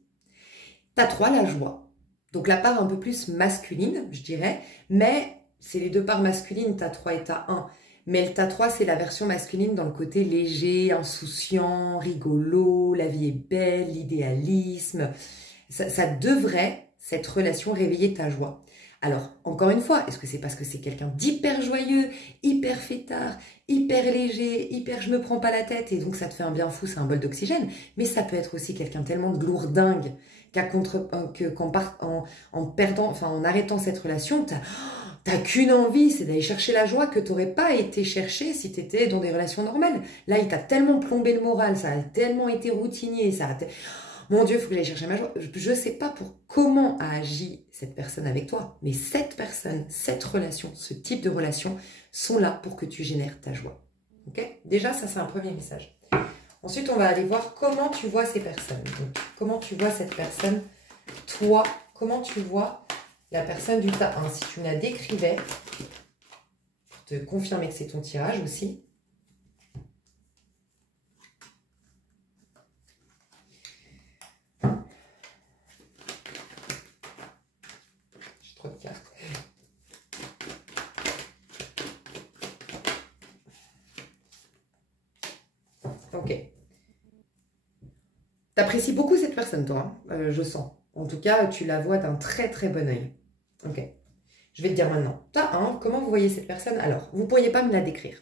T'as 3, la joie. Donc la part un peu plus masculine, je dirais, mais c'est les 2 parts masculines, t'as 3 et t'as 1. Mais le t'as 3, c'est la version masculine dans le côté léger, insouciant, rigolo, la vie est belle, l'idéalisme. Ça devrait, cette relation, réveiller ta joie. Alors, encore une fois, est-ce que c'est parce que c'est quelqu'un d'hyper joyeux, hyper fêtard, hyper léger, hyper je me prends pas la tête et donc ça te fait un bien fou, c'est un bol d'oxygène? Mais ça peut être aussi quelqu'un tellement de lourdingue en perdant, enfin en arrêtant cette relation, t'as qu'une envie, c'est d'aller chercher la joie que t'aurais pas été chercher si t'étais dans des relations normales. Là, il t'a tellement plombé le moral, ça a tellement été routinier, mon Dieu, il faut que j'aille chercher ma joie. Je ne sais pas pour comment a agi cette personne avec toi, mais cette personne, cette relation, ce type de relation sont là pour que tu génères ta joie. Ok? Déjà, ça, c'est un premier message. Ensuite, on va aller voir comment tu vois ces personnes. Donc, comment tu vois cette personne, toi, comment tu vois la personne du tas 1. Si tu me la décrivais, pour te confirmer que c'est ton tirage aussi. J'ai trop de cartes. Ok. T'apprécies beaucoup cette personne, toi, hein, je sens. En tout cas, tu la vois d'un très très bon œil. Ok. Je vais te dire maintenant. Tas 1, comment vous voyez cette personne? Alors, vous ne pourriez pas me la décrire.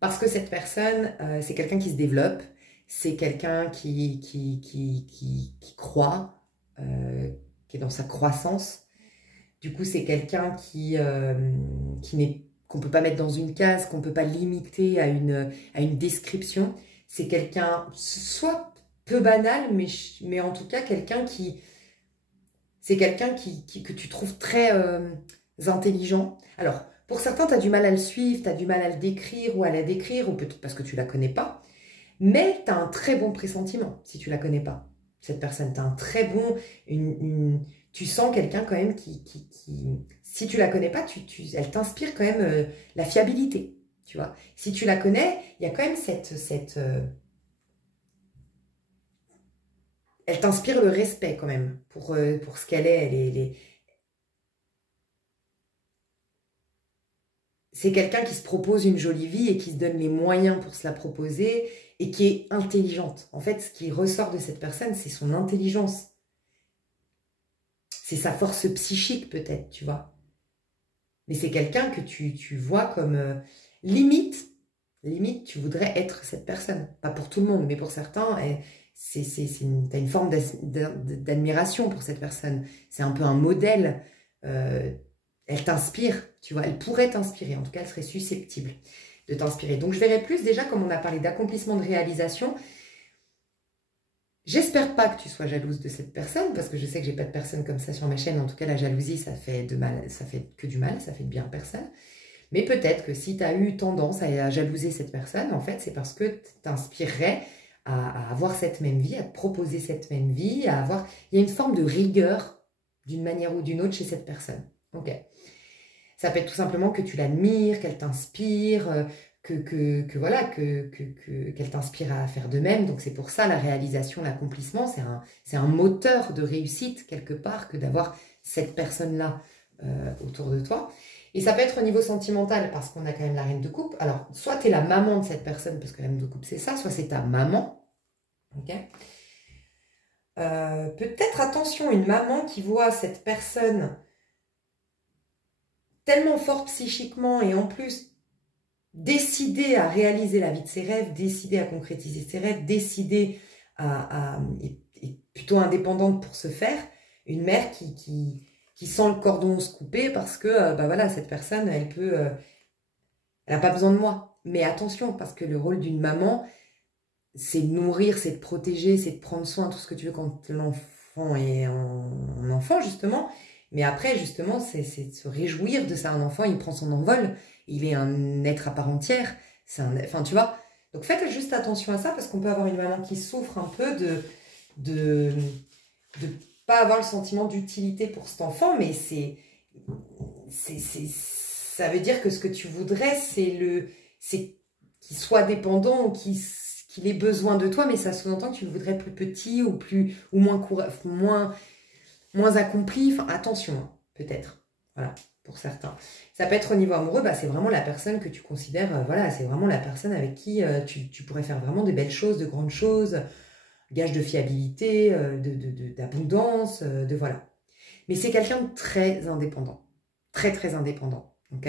Parce que cette personne, c'est quelqu'un qui se développe, c'est quelqu'un qui croit, qui est dans sa croissance. Du coup, c'est quelqu'un qui n'est qu'on peut pas mettre dans une case, qu'on peut pas limiter à une description. C'est quelqu'un, soit peu banal, mais en tout cas quelqu'un qui... C'est quelqu'un que tu trouves très intelligent. Alors, pour certains, tu as du mal à le suivre, tu as du mal à le décrire ou à la décrire, ou peut-être parce que tu la connais pas. Mais tu as un très bon pressentiment si tu la connais pas, cette personne. Tu as un très bon... tu sens quelqu'un quand même si tu la connais pas, elle t'inspire quand même la fiabilité, tu vois. Si tu la connais, il y a quand même elle t'inspire le respect quand même pour ce qu'elle est. C'est quelqu'un qui se propose une jolie vie et qui se donne les moyens pour se la proposer et qui est intelligente. En fait, ce qui ressort de cette personne, c'est son intelligence. C'est sa force psychique peut-être, tu vois. Mais c'est quelqu'un que tu vois comme limite, tu voudrais être cette personne. Pas pour tout le monde, mais pour certains, t'as une forme d'admiration pour cette personne. C'est un peu un modèle. Elle t'inspire, tu vois. Elle pourrait t'inspirer. En tout cas, elle serait susceptible de t'inspirer. Donc, je verrais plus déjà, comme on a parlé d'accomplissement de réalisation. J'espère pas que tu sois jalouse de cette personne, parce que je sais que j'ai pas de personne comme ça sur ma chaîne. En tout cas, la jalousie, ça fait ça fait que du mal, ça fait de bien à personne. Mais peut-être que si tu as eu tendance à jalouser cette personne, en fait, c'est parce que tu t'inspirerais à avoir cette même vie, à te proposer cette même vie, à avoir... Il y a une forme de rigueur, d'une manière ou d'une autre, chez cette personne. Ok. Ça peut être tout simplement que tu l'admires, qu'elle t'inspire, voilà, qu'elle t'inspire à faire de même. Donc c'est pour ça la réalisation, l'accomplissement, c'est un moteur de réussite quelque part que d'avoir cette personne-là autour de toi. Et ça peut être au niveau sentimental parce qu'on a quand même la reine de coupe. Alors soit tu es la maman de cette personne parce que la reine de coupe c'est ça, soit c'est ta maman. Ok. Peut-être attention, une maman qui voit cette personne tellement forte psychiquement et en plus décider à réaliser la vie de ses rêves, décider à concrétiser ses rêves, décider et plutôt indépendante pour se faire, une mère qui sent le cordon se couper parce que bah voilà, cette personne, elle n'a pas besoin de moi. Mais attention, parce que le rôle d'une maman, c'est de nourrir, c'est de protéger, c'est de prendre soin, tout ce que tu veux quand l'enfant est en enfant, justement. Mais après, justement, c'est de se réjouir de ça. Un enfant, il prend son envol, il est un être à part entière. Enfin, tu vois. Donc, faites juste attention à ça, parce qu'on peut avoir une maman qui souffre un peu de pas avoir le sentiment d'utilité pour cet enfant, mais ça veut dire que ce que tu voudrais, c'est qu'il soit dépendant ou qu'il ait besoin de toi, mais ça sous-entend que tu le voudrais plus petit ou moins accompli. Enfin, attention, hein, peut-être. Voilà, pour certains. Ça peut être au niveau amoureux, bah, c'est vraiment la personne que tu considères, voilà, c'est vraiment la personne avec qui tu pourrais faire vraiment de belles choses, de grandes choses, gage de fiabilité, d'abondance, de voilà. Mais c'est quelqu'un de très indépendant. Très, très indépendant. Ok.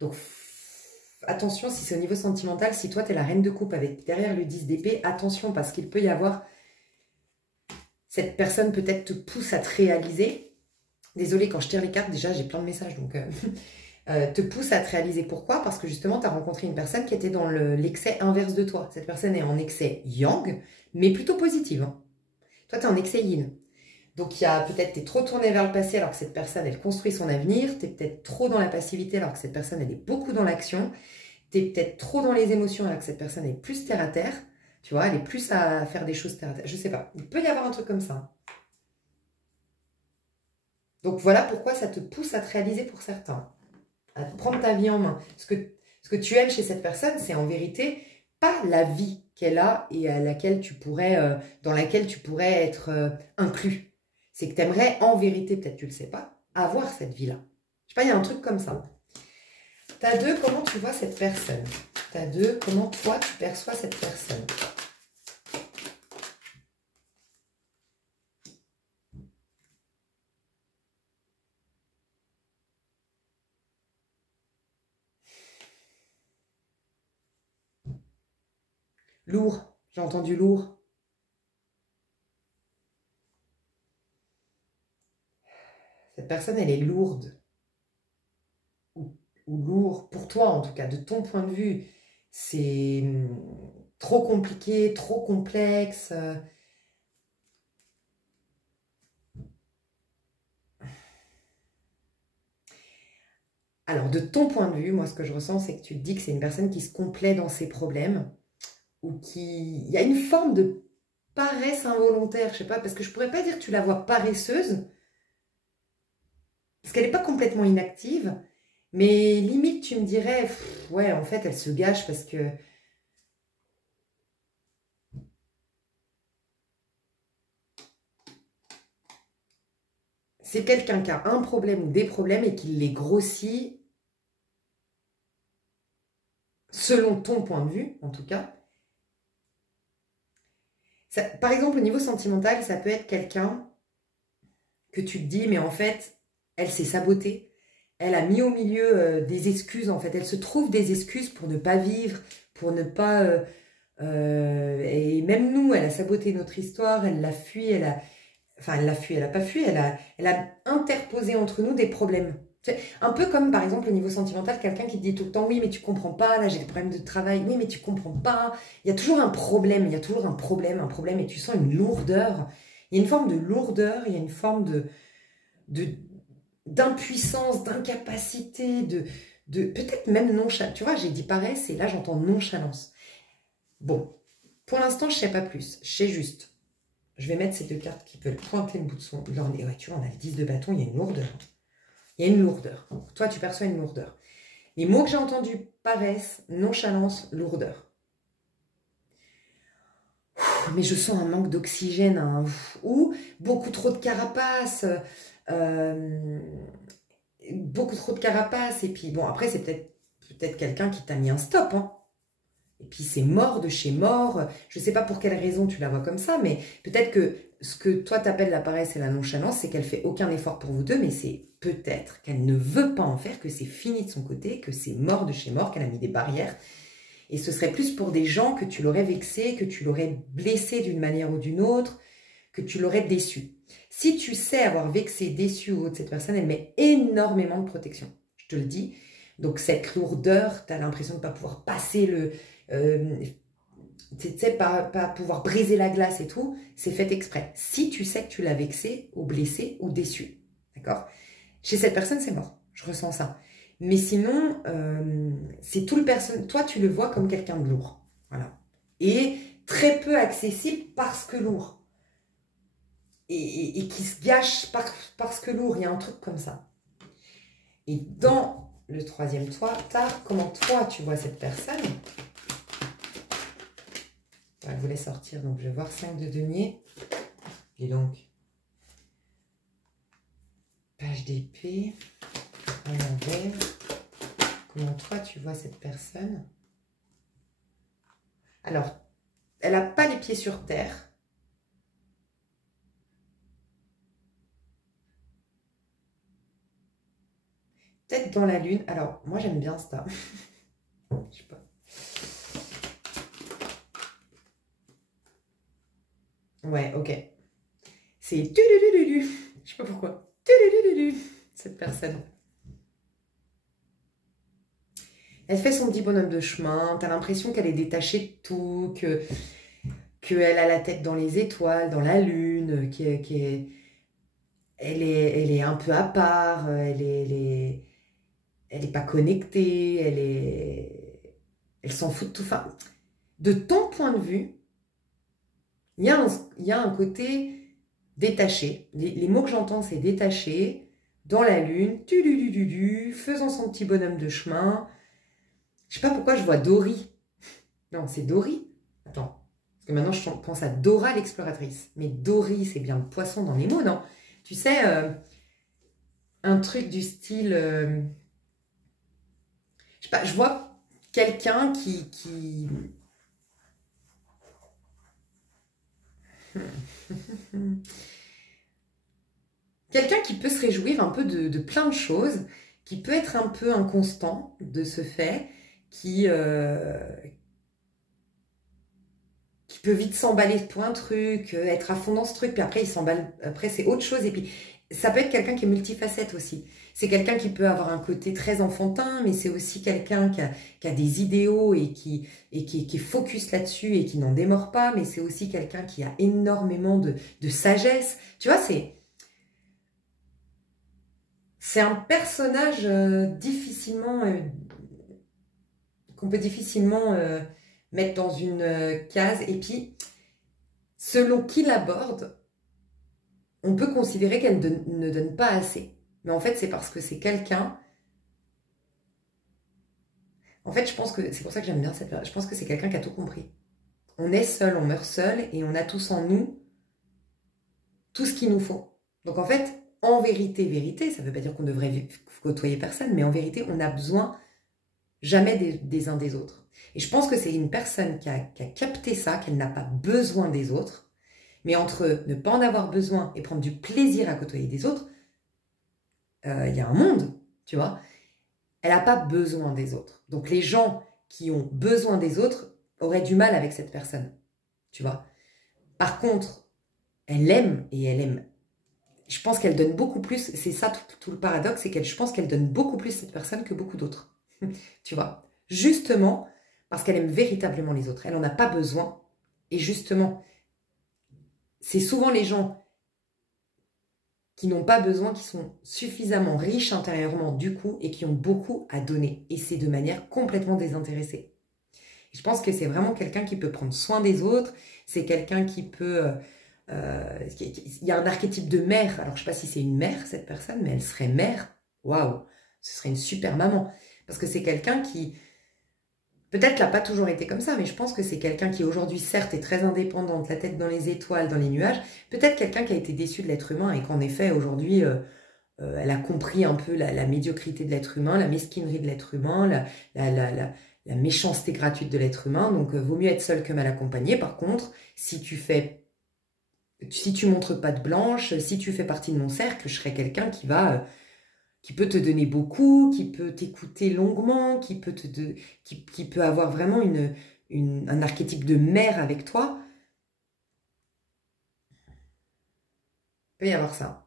Donc, attention, si c'est au niveau sentimental, si toi, tu es la reine de coupe avec derrière le 10 d'épée, attention, parce qu'il peut y avoir... Cette personne peut-être te pousse à te réaliser. Désolée, quand je tire les cartes, déjà, j'ai plein de messages, donc... te pousse à te réaliser. Pourquoi? Parce que justement, tu as rencontré une personne qui était dans l'excès inverse de toi. Cette personne est en excès yang, mais plutôt positive. Hein. Toi, tu es en excès yin. Donc, il y a peut-être, tu es trop tourné vers le passé alors que cette personne, elle construit son avenir. Tu es peut-être trop dans la passivité alors que cette personne, elle est beaucoup dans l'action. Tu es peut-être trop dans les émotions alors que cette personne est plus terre à terre. Tu vois, elle est plus à faire des choses terre à terre. Je sais pas. Il peut y avoir un truc comme ça. Donc, voilà pourquoi ça te pousse à te réaliser pour certains. À prendre ta vie en main. Ce que tu aimes chez cette personne, c'est en vérité pas la vie qu'elle a et à laquelle tu pourrais, dans laquelle tu pourrais être inclus. C'est que tu aimerais en vérité, peut-être tu le sais pas, avoir cette vie-là. Je sais pas, il y a un truc comme ça. T'as deux, comment tu vois cette personne? T'as deux, comment toi tu perçois cette personne? Lourd, j'ai entendu lourd. Cette personne, elle est lourde. Ou ou lourd, pour toi en tout cas, de ton point de vue, c'est trop compliqué, trop complexe. Alors, de ton point de vue, moi, ce que je ressens, c'est que tu te dis que c'est une personne qui se complaît dans ses problèmes, ou qui... Il y a une forme de paresse involontaire, je sais pas, parce que je pourrais pas dire que tu la vois paresseuse, parce qu'elle n'est pas complètement inactive, mais limite, tu me dirais, ouais, en fait, elle se gâche parce que c'est quelqu'un qui a un problème ou des problèmes et qui les grossit selon ton point de vue, en tout cas. Ça, par exemple, au niveau sentimental, ça peut être quelqu'un que tu te dis, mais en fait, elle s'est sabotée. Elle a mis au milieu des excuses, en fait. Elle se trouve des excuses pour ne pas vivre, pour ne pas... et même nous, elle a saboté notre histoire, elle l'a fui, elle a... Enfin, elle l'a fui, elle n'a pas fui, elle a interposé entre nous des problèmes. Un peu comme, par exemple, au niveau sentimental, quelqu'un qui dit tout le temps, oui, mais tu comprends pas, là, j'ai des problèmes de travail, oui, mais tu comprends pas. Il y a toujours un problème, il y a toujours un problème, et tu sens une lourdeur. Il y a une forme de lourdeur, il y a une forme d'impuissance, d'incapacité, de peut-être même nonchalance. Tu vois, j'ai dit paresse, et là, j'entends nonchalance. Bon, pour l'instant, je ne sais pas plus, je sais juste. Je vais mettre ces deux cartes qui peuvent pointer le bout de leur nez. Ouais, tu vois, on a le 10 de bâton, il y a une lourdeur. Il y a une lourdeur. Toi, tu perçois une lourdeur. Les mots que j'ai entendus, paresse, nonchalance, lourdeur. Mais je sens un manque d'oxygène, hein, ou beaucoup trop de carapace, beaucoup trop de carapace, et puis bon, après, c'est peut-être quelqu'un qui t'a mis un stop, hein. Et puis c'est mort de chez mort. Je ne sais pas pour quelle raison tu la vois comme ça, mais peut-être que ce que toi t'appelles la paresse et la nonchalance, c'est qu'elle fait aucun effort pour vous deux, mais c'est peut-être qu'elle ne veut pas en faire, que c'est fini de son côté, que c'est mort de chez mort, qu'elle a mis des barrières. Et ce serait plus pour des gens que tu l'aurais vexé, que tu l'aurais blessé d'une manière ou d'une autre, que tu l'aurais déçu. Si tu sais avoir vexé, déçu ou autre cette personne, elle met énormément de protection. Je te le dis. Donc cette lourdeur, tu as l'impression de ne pas pouvoir passer le... tu sais, pas pouvoir briser la glace et tout, c'est fait exprès. Si tu sais que tu l'as vexé, ou blessé, ou déçu. D'accord? Chez cette personne, c'est mort. Je ressens ça. Mais sinon, c'est tout le personne. Toi, tu le vois comme quelqu'un de lourd. Voilà. Et très peu accessible parce que lourd. Et qui se gâche parce que lourd. Il y a un truc comme ça. Et dans le troisième toit, comment toi, tu vois cette personne? Elle voulait sortir, donc je vais voir 5 de denier. Et donc, page d'épée, à l'envers. Comment toi, tu vois cette personne? Alors, elle n'a pas les pieds sur terre. Peut-être dans la lune. Alors, moi, j'aime bien ça. Je sais pas. Ouais, ok. C'est... Je sais pas pourquoi. Cette personne. Elle fait son petit bonhomme de chemin. Tu as l'impression qu'elle est détachée de tout, qu'elle a la tête dans les étoiles, dans la lune, elle est un peu à part, elle est pas connectée, elle s'en fout de tout. Enfin, de ton point de vue, il y a un côté détaché. Les mots que j'entends, c'est détaché, dans la lune, faisant son petit bonhomme de chemin. Je sais pas pourquoi je vois Dory. Non, c'est Dory. Attends. Parce que maintenant, je pense à Dora l'exploratrice. Mais Dory, c'est bien le poisson dans les mots, non? Tu sais, un truc du style... je sais pas, je vois quelqu'un qui... Quelqu'un qui peut se réjouir un peu de plein de choses, qui peut être un peu inconstant de ce fait, qui peut vite s'emballer pour un truc, être à fond dans ce truc, puis après il s'emballe, après c'est autre chose, et puis Ça peut être quelqu'un qui est multifacette aussi. C'est quelqu'un qui peut avoir un côté très enfantin, mais c'est aussi quelqu'un qui a des idéaux et qui est focus là-dessus et qui n'en démord pas, mais c'est aussi quelqu'un qui a énormément de sagesse. Tu vois, c'est un personnage difficilement, qu'on peut difficilement mettre dans une case. Et puis, selon qui l'aborde, on peut considérer qu'elle ne donne pas assez. Mais en fait, c'est parce que c'est quelqu'un... En fait, je pense que c'est pour ça que j'aime bien cette période. Je pense que c'est quelqu'un qui a tout compris. On est seul, on meurt seul, et on a tous en nous tout ce qu'il nous faut. Donc en fait, en vérité, ça ne veut pas dire qu'on devrait côtoyer personne, mais en vérité, on n'a besoin jamais des uns des autres. Et je pense que c'est une personne qui a capté ça, qu'elle n'a pas besoin des autres, mais entre ne pas en avoir besoin et prendre du plaisir à côtoyer des autres, il y a un monde, tu vois. Elle n'a pas besoin des autres. Donc les gens qui ont besoin des autres auraient du mal avec cette personne, tu vois. Par contre, elle aime et elle aime. Je pense qu'elle donne beaucoup plus, c'est ça tout le paradoxe, c'est je pense qu'elle donne beaucoup plus cette personne que beaucoup d'autres, tu vois. Justement, parce qu'elle aime véritablement les autres. Elle n'en a pas besoin. Et justement, c'est souvent les gens qui n'ont pas besoin, qui sont suffisamment riches intérieurement du coup et qui ont beaucoup à donner. Et c'est de manière complètement désintéressée. Et je pense que c'est vraiment quelqu'un qui peut prendre soin des autres. C'est quelqu'un qui peut... il y a un archétype de mère. Alors, je ne sais pas si c'est une mère, cette personne, mais elle serait mère. Waouh, ce serait une super maman. Parce que c'est quelqu'un qui... Peut-être n'a pas toujours été comme ça, mais je pense que c'est quelqu'un qui aujourd'hui, certes, est très indépendante, la tête dans les étoiles, dans les nuages. Peut-être quelqu'un qui a été déçu de l'être humain et qu'en effet, aujourd'hui, elle a compris un peu la médiocrité de l'être humain, la mesquinerie de l'être humain, la méchanceté gratuite de l'être humain. Donc, vaut mieux être seul que mal accompagné. Par contre, si tu montres pas de blanche, si tu fais partie de mon cercle, je serai quelqu'un qui peut te donner beaucoup, qui peut t'écouter longuement, qui peut avoir vraiment un archétype de mère avec toi. Il peut y avoir ça.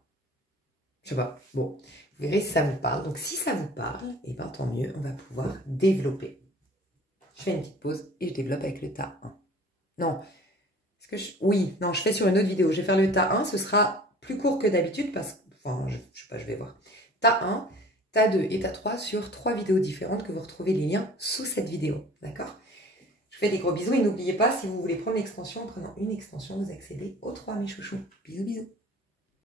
Je sais pas. Bon, vous verrez si ça vous parle. Donc, si ça vous parle, et ben tant mieux, on va pouvoir développer. Je fais une petite pause et je développe avec le tas 1. Non. Oui, non, je fais sur une autre vidéo. Je vais faire le tas 1. Ce sera plus court que d'habitude parce que... Enfin, je sais pas, je vais voir. Tas 1, tas 2 et tas 3 sur 3 vidéos différentes que vous retrouvez les liens sous cette vidéo. D'accord? Je vous fais des gros bisous et n'oubliez pas, si vous voulez prendre l'extension, en prenant une extension, vous accédez aux 3 mes chouchous. Bisous, bisous.